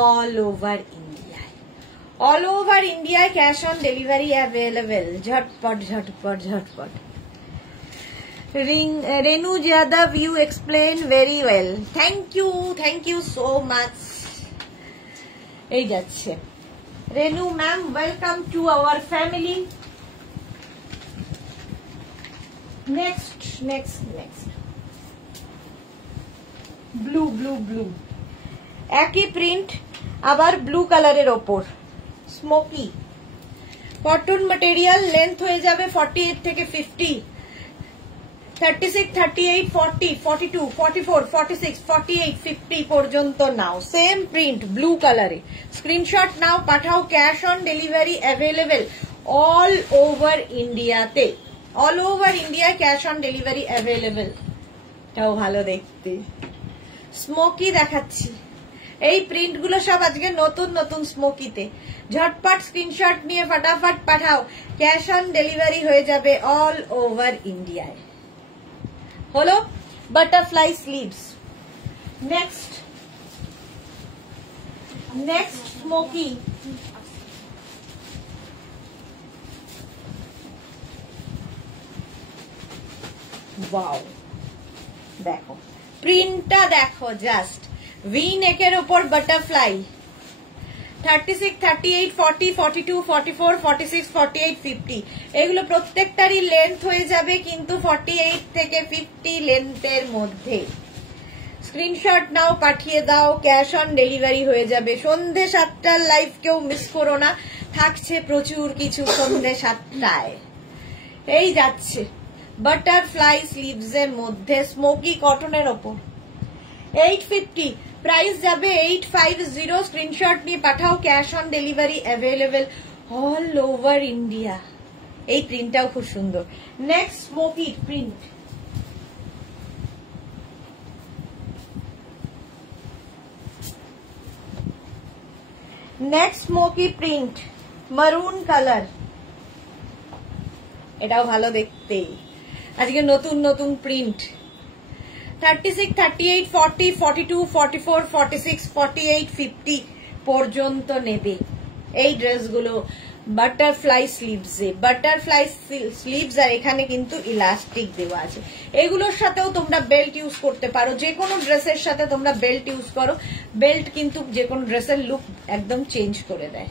অল ওভার ইন্ডিয়ায়। অল ওভার ইন্ডিয়ায় ক্যাশ অন ডেলিভারি অ্যাভেলেবেল। ঝটপট ঝটপট ঝটপট। Renu Jadav, you explain very well. Thank you so much. এই যাচ্ছে Renu ma'am, welcome to our family. Next blue, একই প্রিন্ট আবার ব্লু কালারের ওপর স্মোকি কটন ম্যাটেরিয়াল। লেন্থ হয়ে যাবে 48 থেকে 50, 36, 38, 40, 42, 44, 46, 48, 50 পর্যন্ত নাও। সেম প্রিন্ট ব্লু কালারে। স্ক্রিনশট নাও, পাঠাও, cash on delivery available all over ইন্ডিয়াতে। All over India cash on delivery available. এটাও ভালো দেখতে। স্মোকি দেখাচ্ছি, এই প্রিন্ট গুলো সব আজকে নতুন স্মোকিতে। ঝটপট স্ক্রিনশট নিয়ে ফটাফট পাঠাও, ক্যাশ অন ডেলিভারি হয়ে যাবে অল ওভার ইন্ডিয়ায়। হলো butterfly sleeves. Next smoky, wow, দেখো প্রিন্টটা দেখো, জাস্ট ভি নেকের উপর বাটারফ্লাই। 36, 38, 40, 42, 44, 46, 48, 50 এগুলো প্রত্যেকটারই লেন্থ হয়ে যাবে কিন্তু 48 থেকে 50 লেন্থের মধ্যে। স্ক্রিনশট নাও, পাঠিয়ে দাও, ক্যাশ অন ডেলিভারি হয়ে যাবে। সন্ধে 7টার লাইভ কেউ মিস করো না, থাকছে প্রচুর কিছু সন্ধে 7টায়। এই যাচ্ছে বাটারফ্লাই স্লিভস এর মধ্যে স্মোকি কটনের ওপর 850, প্রাইস যাবে 850। স্ক্রিনশট নিয়ে পাঠাও, cash on delivery available all over India. এই প্রিন্টটাও খুব সুন্দর। Next smoky print, maroon colour. এটাও ভালো দেখতে। আজকে নতুন প্রিন্ট। 36, 38, 40, 42, 44, 46, 48, 50 পর্যন্ত নেবে এই ড্রেসগুলো বাটারফ্লাই স্লিভসে। বাটারফ্লাই স্লিভস, আর এখানে কিন্তু ইলাস্টিক দেওয়া আছে। এগুলোর সাথেও তোমরা বেল্ট ইউজ করতে পারো, যে কোনো ড্রেসের সাথে তোমরা বেল্ট ইউজ করো। বেল্ট কিন্তু যে কোনো ড্রেসের লুক একদম চেঞ্জ করে দেয়।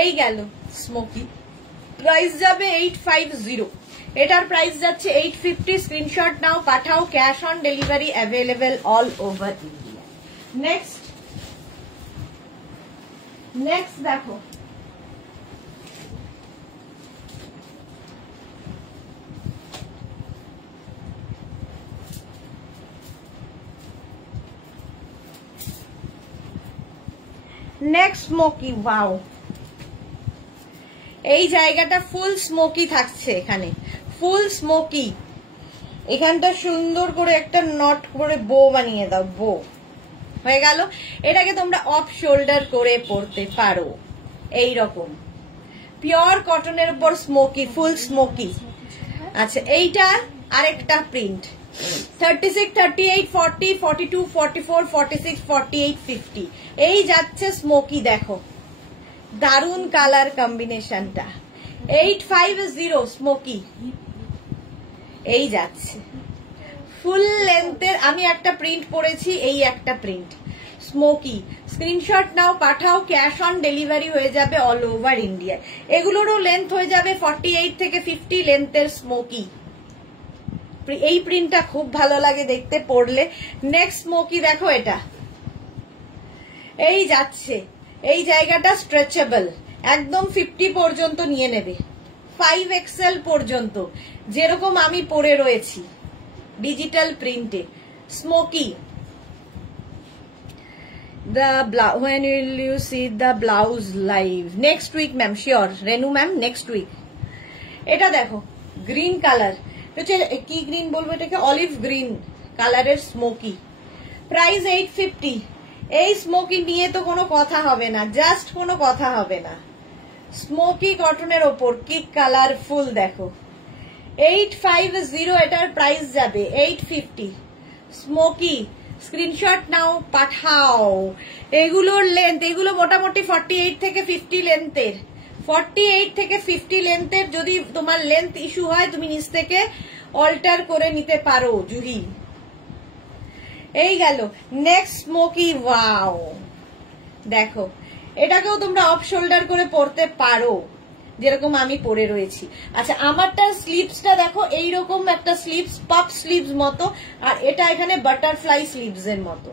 এই গেল স্মোকি, প্রাইস যাবে 850। এটার প্রাইস যাচ্ছে 850। স্ক্রিনশট নাও, পাঠাও, cash on delivery available all over India. Next দেখো নেক্সট স্মোকি। ওয়াও, এই জায়গাটা ফুল স্মোকি থাকছে, এখানে ফুল স্মোকি। এখানটা সুন্দর করে একটা নট করে বো বানিয়ে দাও, বো হয়ে গেল। এটাকে তোমরা অফ শোল্ডার করে পরতে পারো। এই রকম পিওর কটনের উপর স্মোকি, ফুল স্মোকি। আচ্ছা, এইটা আরেকটা প্রিন্ট। 36, 38, 40, 42, 44, 46, 48, 50 এই যাচ্ছে স্মোকি। দেখো দারুন কালার কম্বিনেশনটা। 850 স্মোকি, এই যাচ্ছে ফুল লেন্থের। আমি একটা প্রিন্ট পরেছি, এই একটা প্রিন্ট স্মোকি। স্ক্রিনশট নাও, পাঠাও, ক্যাশ অন ডেলিভারি হয়ে যাবে অল ওভার ইন্ডিয়া। এগুলোরও লেন্থ হয়ে যাবে 48 থেকে 50 লেন্থের স্মোকি। এই প্রিন্টটা খুব ভালো লাগে দেখতে পরলে। নেক্সট স্মোকি দেখো, এটা এই যাচ্ছে, এই জায়গাটা স্ট্রেচেবল, একদম 50 পর্যন্ত নিয়ে নেবে, 5XL পর্যন্ত, যেরকম আমি পরে রয়েছি ডিজিটাল প্রিন্টে smoky. When will you see the blouse live? Next week, ma'am. Sure, Renu ma'am, next week. এটা দেখো গ্রিন কালার, কি গ্রিন বলবো এটাকে, অলিভ গ্রিন কালারের স্মোকি। প্রাইস 850। এই স্মোকি নিয়ে তো কোনো কথা হবে না, জাস্ট কোনো কথা হবে না। স্মোকি কটনের ওপর কি কালারফুল দেখো, 850 এটার প্রাইস যাবে 850। স্মোকি, স্ক্রিনশট নাও, পাঠাও। এগুলোর লেন্থ, এগুলো মোটামুটি 48 থেকে 50 লেন্থের, 48 থেকে 50 লেন্থের। যদি তোমার লেন্থ ইস্যু হয় তুমি নিচ থেকে অল্টার করে নিতে পারো জুহি। এই গেল নেক্সট স্মোকি। ওয়াও, দেখো এটাকেও তোমরা অফ শোল্ডার করে পরতে পারো, যেরকম আমি পরে রয়েছি। আচ্ছা, আমারটা স্লিভসটা দেখো, এইরকম একটা স্লিভস, পাপ স্লিভস মতো, আর এটা এখানে বাটারফ্লাই স্লিভস এর মতো।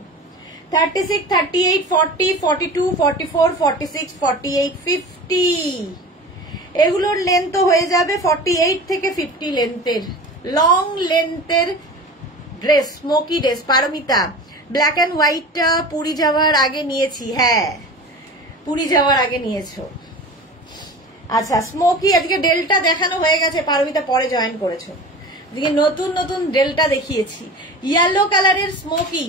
36, 38, 40, 42, 44, 46, 48, 50। এগুলোর লেন্থ হয়ে যাবে 48 থেকে 50 লেন্থের, লং লেন্থের dress, smoky dress. Paromita, black and হোয়াইটটা পুরী যাওয়ার আগে নিয়েছি। হ্যাঁ, পুরী যাওয়ার আগে নিয়েছো। আচ্ছা, স্মোকি আজকে ডেলটা দেখানো হয়ে গেছে, পারমিতা পরে জয়েন করেছো। আজকে নতুন নতুন ডেলটা দেখিয়েছি। ইয়েলো কালারের স্মোকি,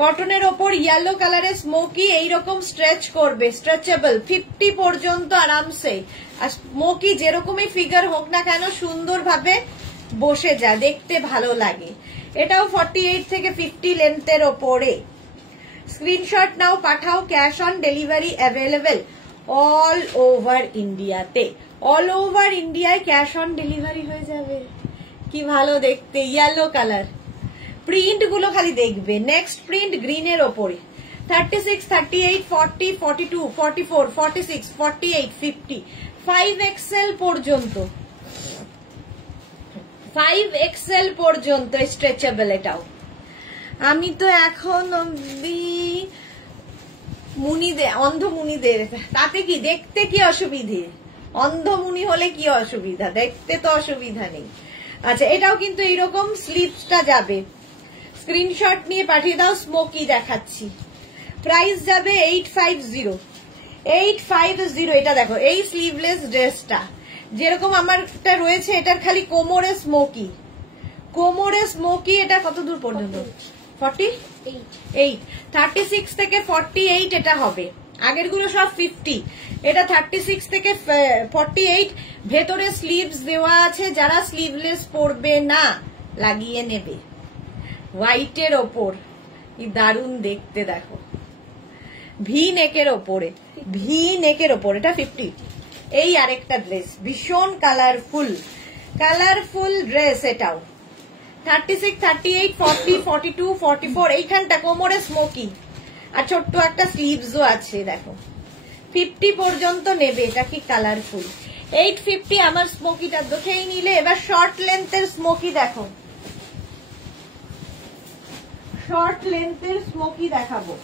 কটনের ওপর ইয়েলো কালারের স্মোকি, এইরকম স্ট্রেচ করবে, স্ট্রেচেবল 50 পর্যন্ত আরামসে। আর স্মোকি যেরকমই ফিগার হোক না কেন সুন্দরভাবে বসে যায়, দেখতে ভালো লাগে। এটাও 48 থেকে 50 লেন্থের ওপরে। স্ক্রিনশট নাও, পাঠাও, cash on delivery available all over ইন্ডিয়াতে। অল ওভার ইন্ডিয়ায় ক্যাশ অন ডেলিভারি হয়ে যাবে। কি ভালো দেখতে, ইয়েলো কালার। প্রিন্ট গুলো খালি দেখবে। নেক্সট প্রিন্ট গ্রিনের ওপরে, 36, 38, 40, 42, 44, 46, 48, 50, 5XL পর্যন্ত, 5XL পর্যন্ত স্ট্রেচেবল। এটাও আমি তো এখন মুনিদের, অন্ধ মুনিদের, তাতে কি দেখতে কি অসুবিধে, অন্ধ মুনি হলে কি অসুবিধা, দেখতে তো অসুবিধা নেই। আচ্ছা, এটাও কিন্তু এইরকম স্লিভসটা যাবে। স্ক্রিনশট নিয়ে পাঠিয়ে দাও, স্মোকি দেখাচ্ছি। প্রাইস যাবে 850, 850। এটা দেখো, এই স্লিভলেস ড্রেসটা যেরকম আমারটা রয়েছে, এটার খালি কোমরে স্মোকি, কোমরে স্মোকি। এটা কত দূর পর্যন্ত? 48, 36 থেকে 48 এটা হবে। আগের গুলো সব 50, এটা 36 থেকে 48। ভেতরে স্লিভস দেওয়া আছে, যারা স্লিভলেস পরবে না লাগিয়ে নেবে। হোয়াইটের ওপর কি দারুণ দেখতে দেখো, ভি নেকের ওপরে, ভি নেকের ওপর। এটা 50। এই আরেকটা ড্রেস ভীষণ কালারফুল, কালারফুল ড্রেস। এটাও 36, 38, 40, 42, 44। এইখানটা কোমরে স্মোকি আর ছোট্ট একটা স্লিভসও আছে দেখো, 50 পর্যন্ত নেবে। এটা কি কালারফুল, 850। আমার স্মোকিটা দেখেই নিলে। এবার শর্ট লেন্থের স্মোকি দেখো, শর্ট লেন্থের স্মোকি দেখাবো।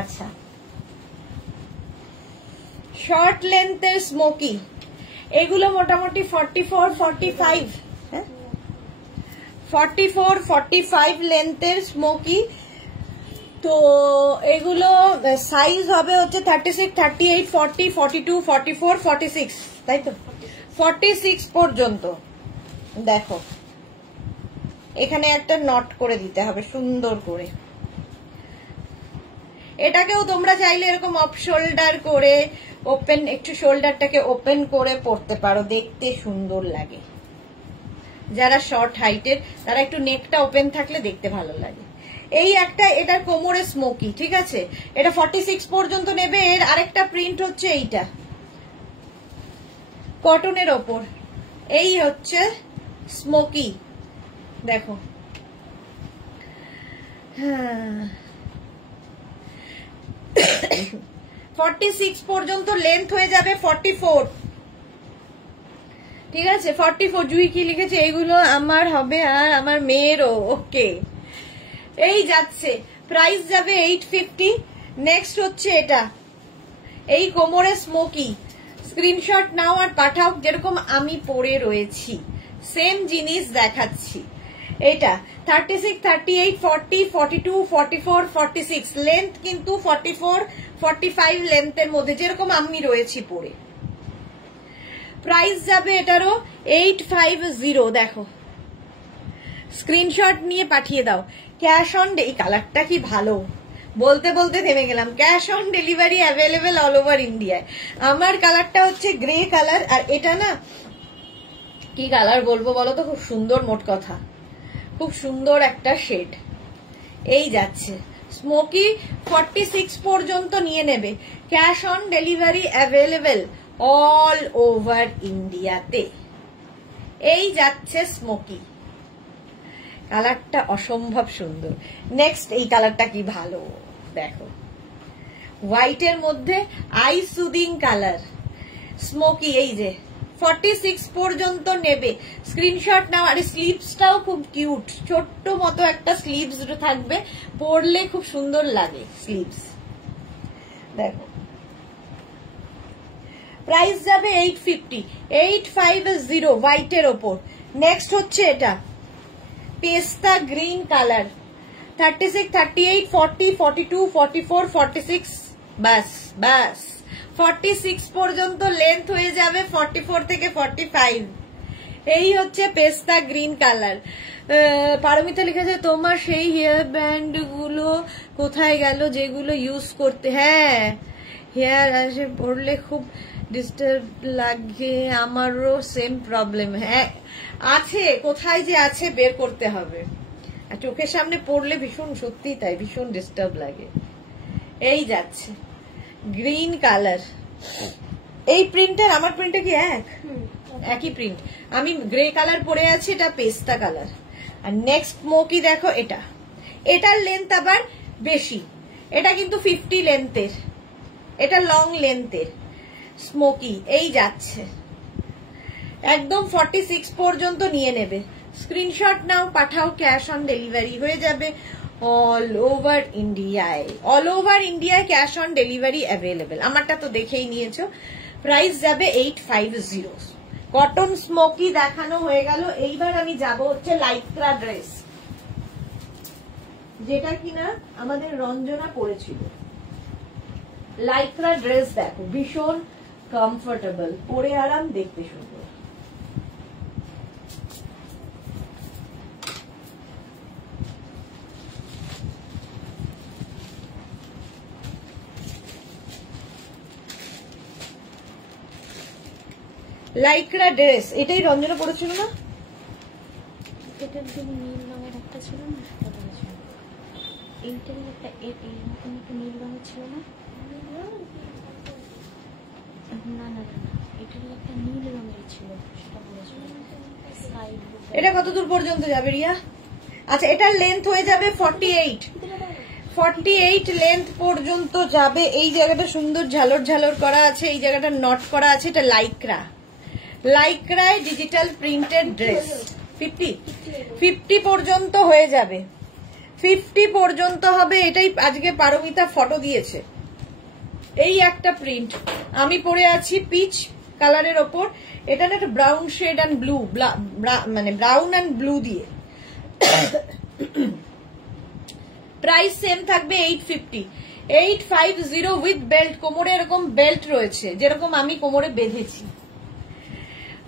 আচ্ছা, শর্ট লেন্থের স্মোকি, এগুলো মোটামুটি 44, 45, 44, 45 লেন্থের স্মোকি। তো এগুলো সাইজ হবে হচ্ছে 36, 38, 40, 42, 44, 46, তাই তো 46 পর্যন্ত। দেখো এখানে একটা নট করে দিতে হবে সুন্দর করে। এটাকেও তোমরা চাইলে এরকম অফ শোল্ডার করে, ওপেন, একটু শোল্ডারটাকে ওপেন করে পরতে পারো, দেখতে সুন্দর লাগে। যারা শর্ট হাইটের তারা একটু নেকটা ওপেন থাকলে দেখতে ভালো লাগে। এই একটা, এটার কোমরে স্মোকি, ঠিক আছে, এটা 46 পর্যন্ত নেবে। এর আরেকটা প্রিন্ট হচ্ছে এইটা কটনের ওপর, এই হচ্ছে স্মোকি, দেখো। হ্যাঁ 46 পর্যন্ত লেন্থ হয়ে যাবে 44, ঠিক আছে 44। জুই কি লিখেছে? এইগুলো আমার হবে আর আমার মেয়েরও। ওকে, এই যাচ্ছে, প্রাইস যাবে 850। নেক্সট হচ্ছে এটা, এই কোমরে স্মোকি, স্ক্রিনশট নাও আর পাঠাও। যেরকম আমি পরে রয়েছি সেম জিনিস দেখাচ্ছি। এটা 36, 38, 40, 42, 44, 46, লেন্থ কিন্তু 44, 45 লেন্থের মধ্যে, যেরকম আমি রয়েছি পরে। প্রাইস যাবে এটারও 850। দেখো, স্ক্রিনশট নিয়ে পাঠিয়ে দাও। ক্যাশ অন, এই কালারটা কি ভালো, বলতে বলতে থেমে গেলাম। Cash on delivery available all over ইন্ডিয়ায়। আমার কালারটা হচ্ছে গ্রে কালার, আর এটা না কি কালার বলবো বলো তো, খুব সুন্দর, মোট কথা খুব সুন্দর একটা শেড। এই যাচ্ছে স্মোকি, 46 পর্যন্ত নিয়ে নেবে। Cash on delivery available all over ইন্ডিয়াতে। এই যাচ্ছে স্মোকি, কালারটা অসম্ভব সুন্দর। নেক্সট এই কালারটা কি ভালো, দেখো হোয়াইটের মধ্যে আই সুদিং কালার, স্মোকি। এই যে 46 পর্যন্ত নেবে, স্ক্রিনশট নাও। আর স্লিভসটাও খুব কিউট, ছোট্ট মতো একটা স্লিভস থাকবে, পরলে খুব সুন্দর লাগে স্লিভস। দেখো প্রাইস যাবে 850, 850 হোয়াইটের ওপর। নেক্সট হচ্ছে এটা পেস্তা গ্রিন কালার, 36, 38, 40, 42, 44, 46, বাস বাস 46 পর্যন্ত লেন্থ হয়ে যাবে, 44 থেকে 45। এই হচ্ছে পেস্তা গ্রিন কালার। পারমিতা লিখেছে তোমার সেই হেয়ার ব্যান্ড গুলো কোথায় গেল যেগুলো ইউজ করতে? হ্যাঁ, হেয়ার আসে পড়লে খুব ডিস্টার্ব লাগে, আমারও সেম প্রবলেম। হ্যাঁ আছে, কোথায় যে আছে বের করতে হবে। আর চোখের সামনে পড়লে ভীষণ, সত্যি তাই, ভীষণ ডিস্টার্ব লাগে। এই যাচ্ছে গ্রিন কালার। এই প্রিন্টার আমার প্রিন্টে কি একই প্রিন্ট। আমি গ্রে কালার পরে আছি, এটা পেস্তা কালার। আর নেক্সট স্মোকি দেখো, এটা, এটার লেন্থ আবার বেশি, এটা কিন্তু 50 লেন্থের, এটা লং লেন্থের স্মোকি। এই যাচ্ছে একদম 46 পর্যন্ত নিয়ে নেবে। স্ক্রিনশট নাও, পাঠাও, ক্যাশ অন ডেলিভারি হয়ে যাবে অল ওভার ইন্ডিয়ায়। অল ওভার ইন্ডিয়ায় ক্যাশ অন ডেলিভারি অ্যাভেলেবেল। আমারটা তো দেখেই নিয়েছো। প্রাইস যাবে 850। কটন স্মোকি দেখানো হয়ে গেল। এইবার আমি যাব হচ্ছে লাইক্রা ড্রেস, যেটা কিনা আমাদের রঞ্জনা পরেছিল। লাইক্রা ড্রেস দেখো, ভীষণ কমফোর্টেবল, পরে আরাম, দেখতে সুন্দর। লাইক্রা ড্রেস, এটাই রঞ্জনা পড়েছিল না? এটার যে নীল রঙের একটা ছিল না, সেটা পড়েছিল। এইটারই একটা এইরকম একটা নীল রঙের ছিল না? না না না, এটারই একটা নীল রঙের ছিল, সেটা পড়েছিল। এটা কত দূর পর্যন্ত যাবে রিয়া? আচ্ছা, এটার লেন্থ হয়ে যাবে 48, 48 লেন্থ পর্যন্ত যাবে। এই জায়গাটা সুন্দর ঝালর ঝালর করা আছে, এই জায়গাটা নট করা আছে। এটা লাইক্রা, লাইক্রায় ডিজিটাল প্রিন্টেড ড্রেস। 50 পর্যন্ত হয়ে যাবে, 50 পর্যন্ত হবে। এটাই আজকে পারমিতা ফটো দিয়েছে। এই একটা প্রিন্ট আমি পরে আছি পিচ কালারের ওপর। এটা না একটা ব্রাউন শেড অ্যান্ড ব্লু, মানে ব্রাউন অ্যান্ড ব্লু দিয়ে। প্রাইস সেম থাকবে 850, 850 উইথ বেল্ট। কোমরে এরকম বেল্ট রয়েছে, যেরকম আমি কোমরে বেঁধেছি।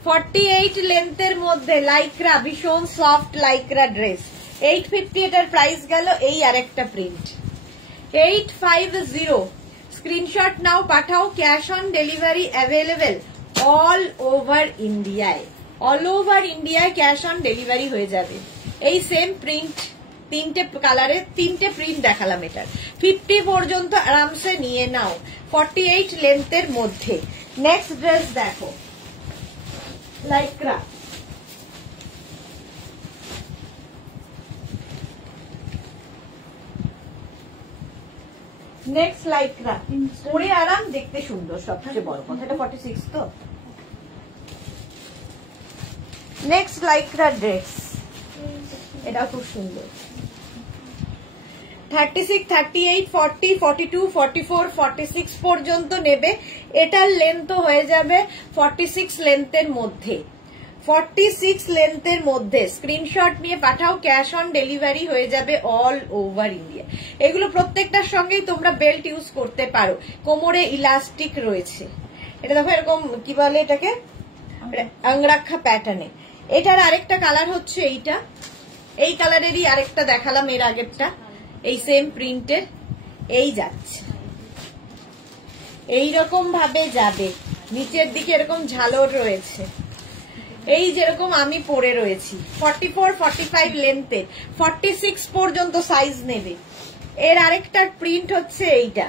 48 লেন্থের মধ্যে লাইক্রা, ভীষণ সফট লাইক্রা ড্রেস। 850 এটার প্রাইস গেল। এই আরেকটা প্রিন্ট 850। স্ক্রিনশট নাও, পাঠাও, cash on delivery available all over ইন্ডিয়ায়। অল ওভার ইন্ডিয়ায় ক্যাশ অন ডেলিভারি হয়ে যাবে। এই সেম প্রিন্ট, 3টে কালারে 3টে প্রিন্ট দেখালাম। এটার 50 পর্যন্ত আরামসে নিয়ে নাও, 48 লেন্থের মধ্যে। নেক্সট ড্রেস দেখো, লাইক্রা। নেক্সট লাইক্রা, পরে আরাম, দেখতে সুন্দর, সবচেয়ে বড় কথা। এটা 46 তো। নেক্সট লাইক্রা ড্রেস, এটা খুব সুন্দর। 36, 38, 40, 42, 44, 46 পর্যন্ত নেবে। এটার লেন্থ হয়ে যাবে 46 লেন্থের মধ্যে। 46 লেন্থের মধ্যে স্ক্রিনশট নিয়ে পাঠাও, ক্যাশ অন ডেলিভারি হয়ে যাবে অল ওভার ইন্ডিয়া। এগুলো প্রত্যেকটার সঙ্গেই তোমরা বেল্ট ইউজ করতে পারো, কোমরে ইলাস্টিক রয়েছে। এটা দেখো এরকম কি বলে এটাকে, আংরাক্ষা প্যাটার্নে। এটার আরেকটা কালার হচ্ছে এইটা, এই কালারেরই আরেকটা দেখালাম এর আগেরটা, এই সেম প্রিন্টের। এই যাচ্ছে, এইরকম ভাবে যাবে, নিচের দিকে এরকম ঝালর রয়েছে, এই যেরকম আমি পরে রয়েছি। 44, 45 লেন্থে, 46 পর্যন্ত সাইজ নেবে। এর আরেকটা প্রিন্ট হচ্ছে এইটা,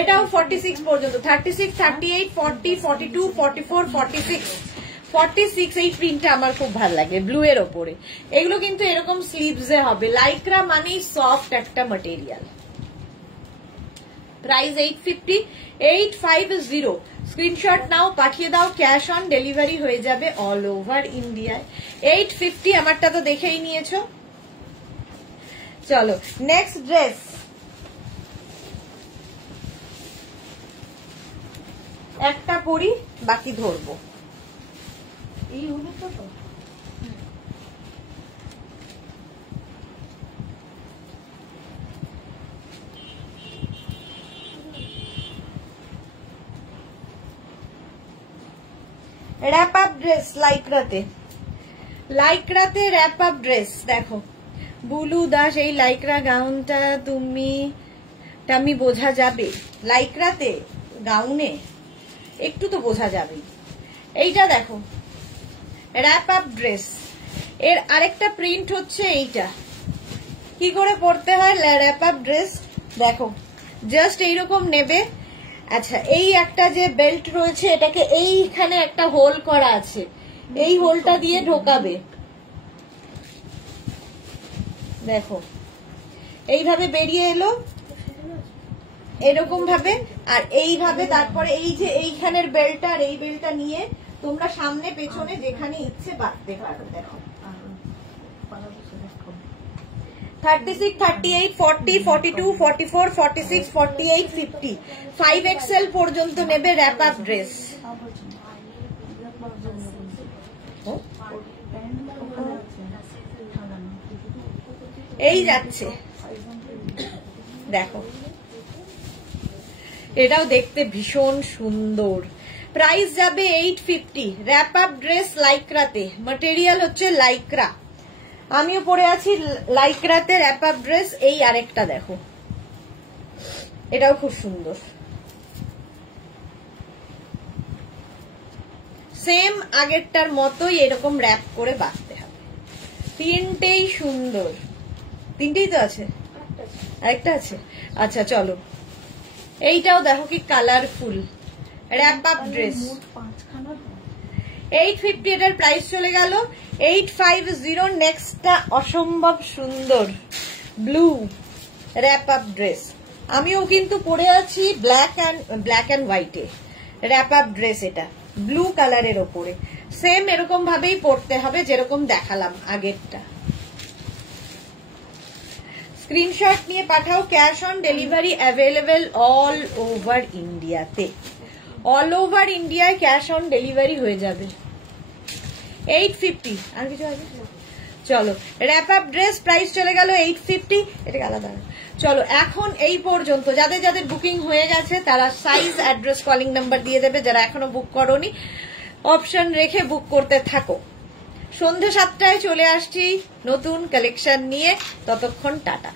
এটাও 46 পর্যন্ত। 36, 38, 40, 42, 44, 46, 46 এই প্রিন্টটা আমার খুব ভালো লাগে, ব্লু এর ওপরে। এগুলো কিন্তু এরকম স্লিভসে হবে। লাইক্রা মানেই সফট একটা ম্যাটেরিয়াল। প্রাইস 850, 850। স্ক্রিনশট নাও, পাঠিয়ে দাও, ক্যাশ অন ডেলিভারি হয়ে যাবে অল ওভার ইন্ডিয়ায়। 850, আমারটা তো দেখেই নিয়েছো। চলো নেক্সট ড্রেস, একটা পরি বাকি ধরবো। এই হলো তো। র‍্যাপ আপ ড্রেস লাইক্রাতে, লাইক্রাতে র‍্যাপ আপ ড্রেস দেখো। বুলু দাস, এই লাইক্রা গাউনটা তুমি টামি বোঝা যাবে লাইক্রাতে গাউনে, একটু তো বোঝা যাবে। এইটা দেখো র‍্যাপ আপ ড্রেস, এর আরেকটা প্রিন্ট হচ্ছে এইটা। কি করে পরতে হয় র‍্যাপ আপ ড্রেস দেখো, জাস্ট এইরকম নেবে। আচ্ছা, এই একটা যে বেল্ট রয়েছে, এটাকে এইখানে একটা হোল করা আছে, এই হোলটা দিয়ে ঢোকাবে, দেখো এইভাবে বেরিয়ে এলো এরকম ভাবে। আর এইভাবে তারপরে এই যে এইখানের বেল্টটা আর এই বেল্টটা নিয়ে তোমরা সামনে পেছনে যেখানে ইচ্ছে বাঁধতে পারো। দেখো 36, 38, 40, 42, 44, 46, 48, 50, 5XL পর্যন্ত নেবে র‍্যাপ আপ ড্রেস। এই যাচ্ছে, দেখো এটাও দেখতে ভীষণ সুন্দর। প্রাইস যাবে 850। র‍্যাপ আপ ড্রেস লাইক্রাতে, ম্যাটেরিয়াল হচ্ছে লাইক্রা। আমিও পরে আছি লাইক্রাতে র‍্যাপ আপ ড্রেস। এই আরেকটা দেখো, এটাও খুব সুন্দর, সেম আগেরটার মতোই এরকম র‍্যাপ করে বাঁধতে হবে। তিনটেই সুন্দর, তিনটেই তো আছে, আরেকটা আছে। আচ্ছা চলো, এইটাও দেখো কি কালারফুল র‍্যাপ আপ ড্রেস। 850, এটার প্রাইস চলে গেল 850। নেক্সটটা অসম্ভব সুন্দর ব্লু র‍্যাপ আপ ড্রেস। আমিও কিন্তু পরে আছি ব্ল্যাক অ্যান্ড হোয়াইটে র‍্যাপ আপ ড্রেস। এটা ব্লু কালারের ওপরে, সেম এরকম ভাবেই পরতে হবে যেরকম দেখালাম আগেরটা। স্ক্রিনশট নিয়ে পাঠাও, cash on delivery available all over ইন্ডিয়াতে। অল ওভার ইন্ডিয়ায় ক্যাশ অন ডেলিভারি হয়ে যাবে। 850। আর কিছু আছে? চলো র‍্যাপ আপ ড্রেস প্রাইস চলে গেল 850। এটাকে আলাদা। চলো এখন এই পর্যন্ত যাদের যাদের বুকিং হয়ে গেছে তারা সাইজ, অ্যাড্রেস, কলিং নাম্বার দিয়ে দেবে। যারা এখনো বুক করোনি অপশন রেখে বুক করতে থাকো। সন্ধ্যে 7টায় চলে আসছি নতুন কালেকশন নিয়ে, ততক্ষণ টাটা।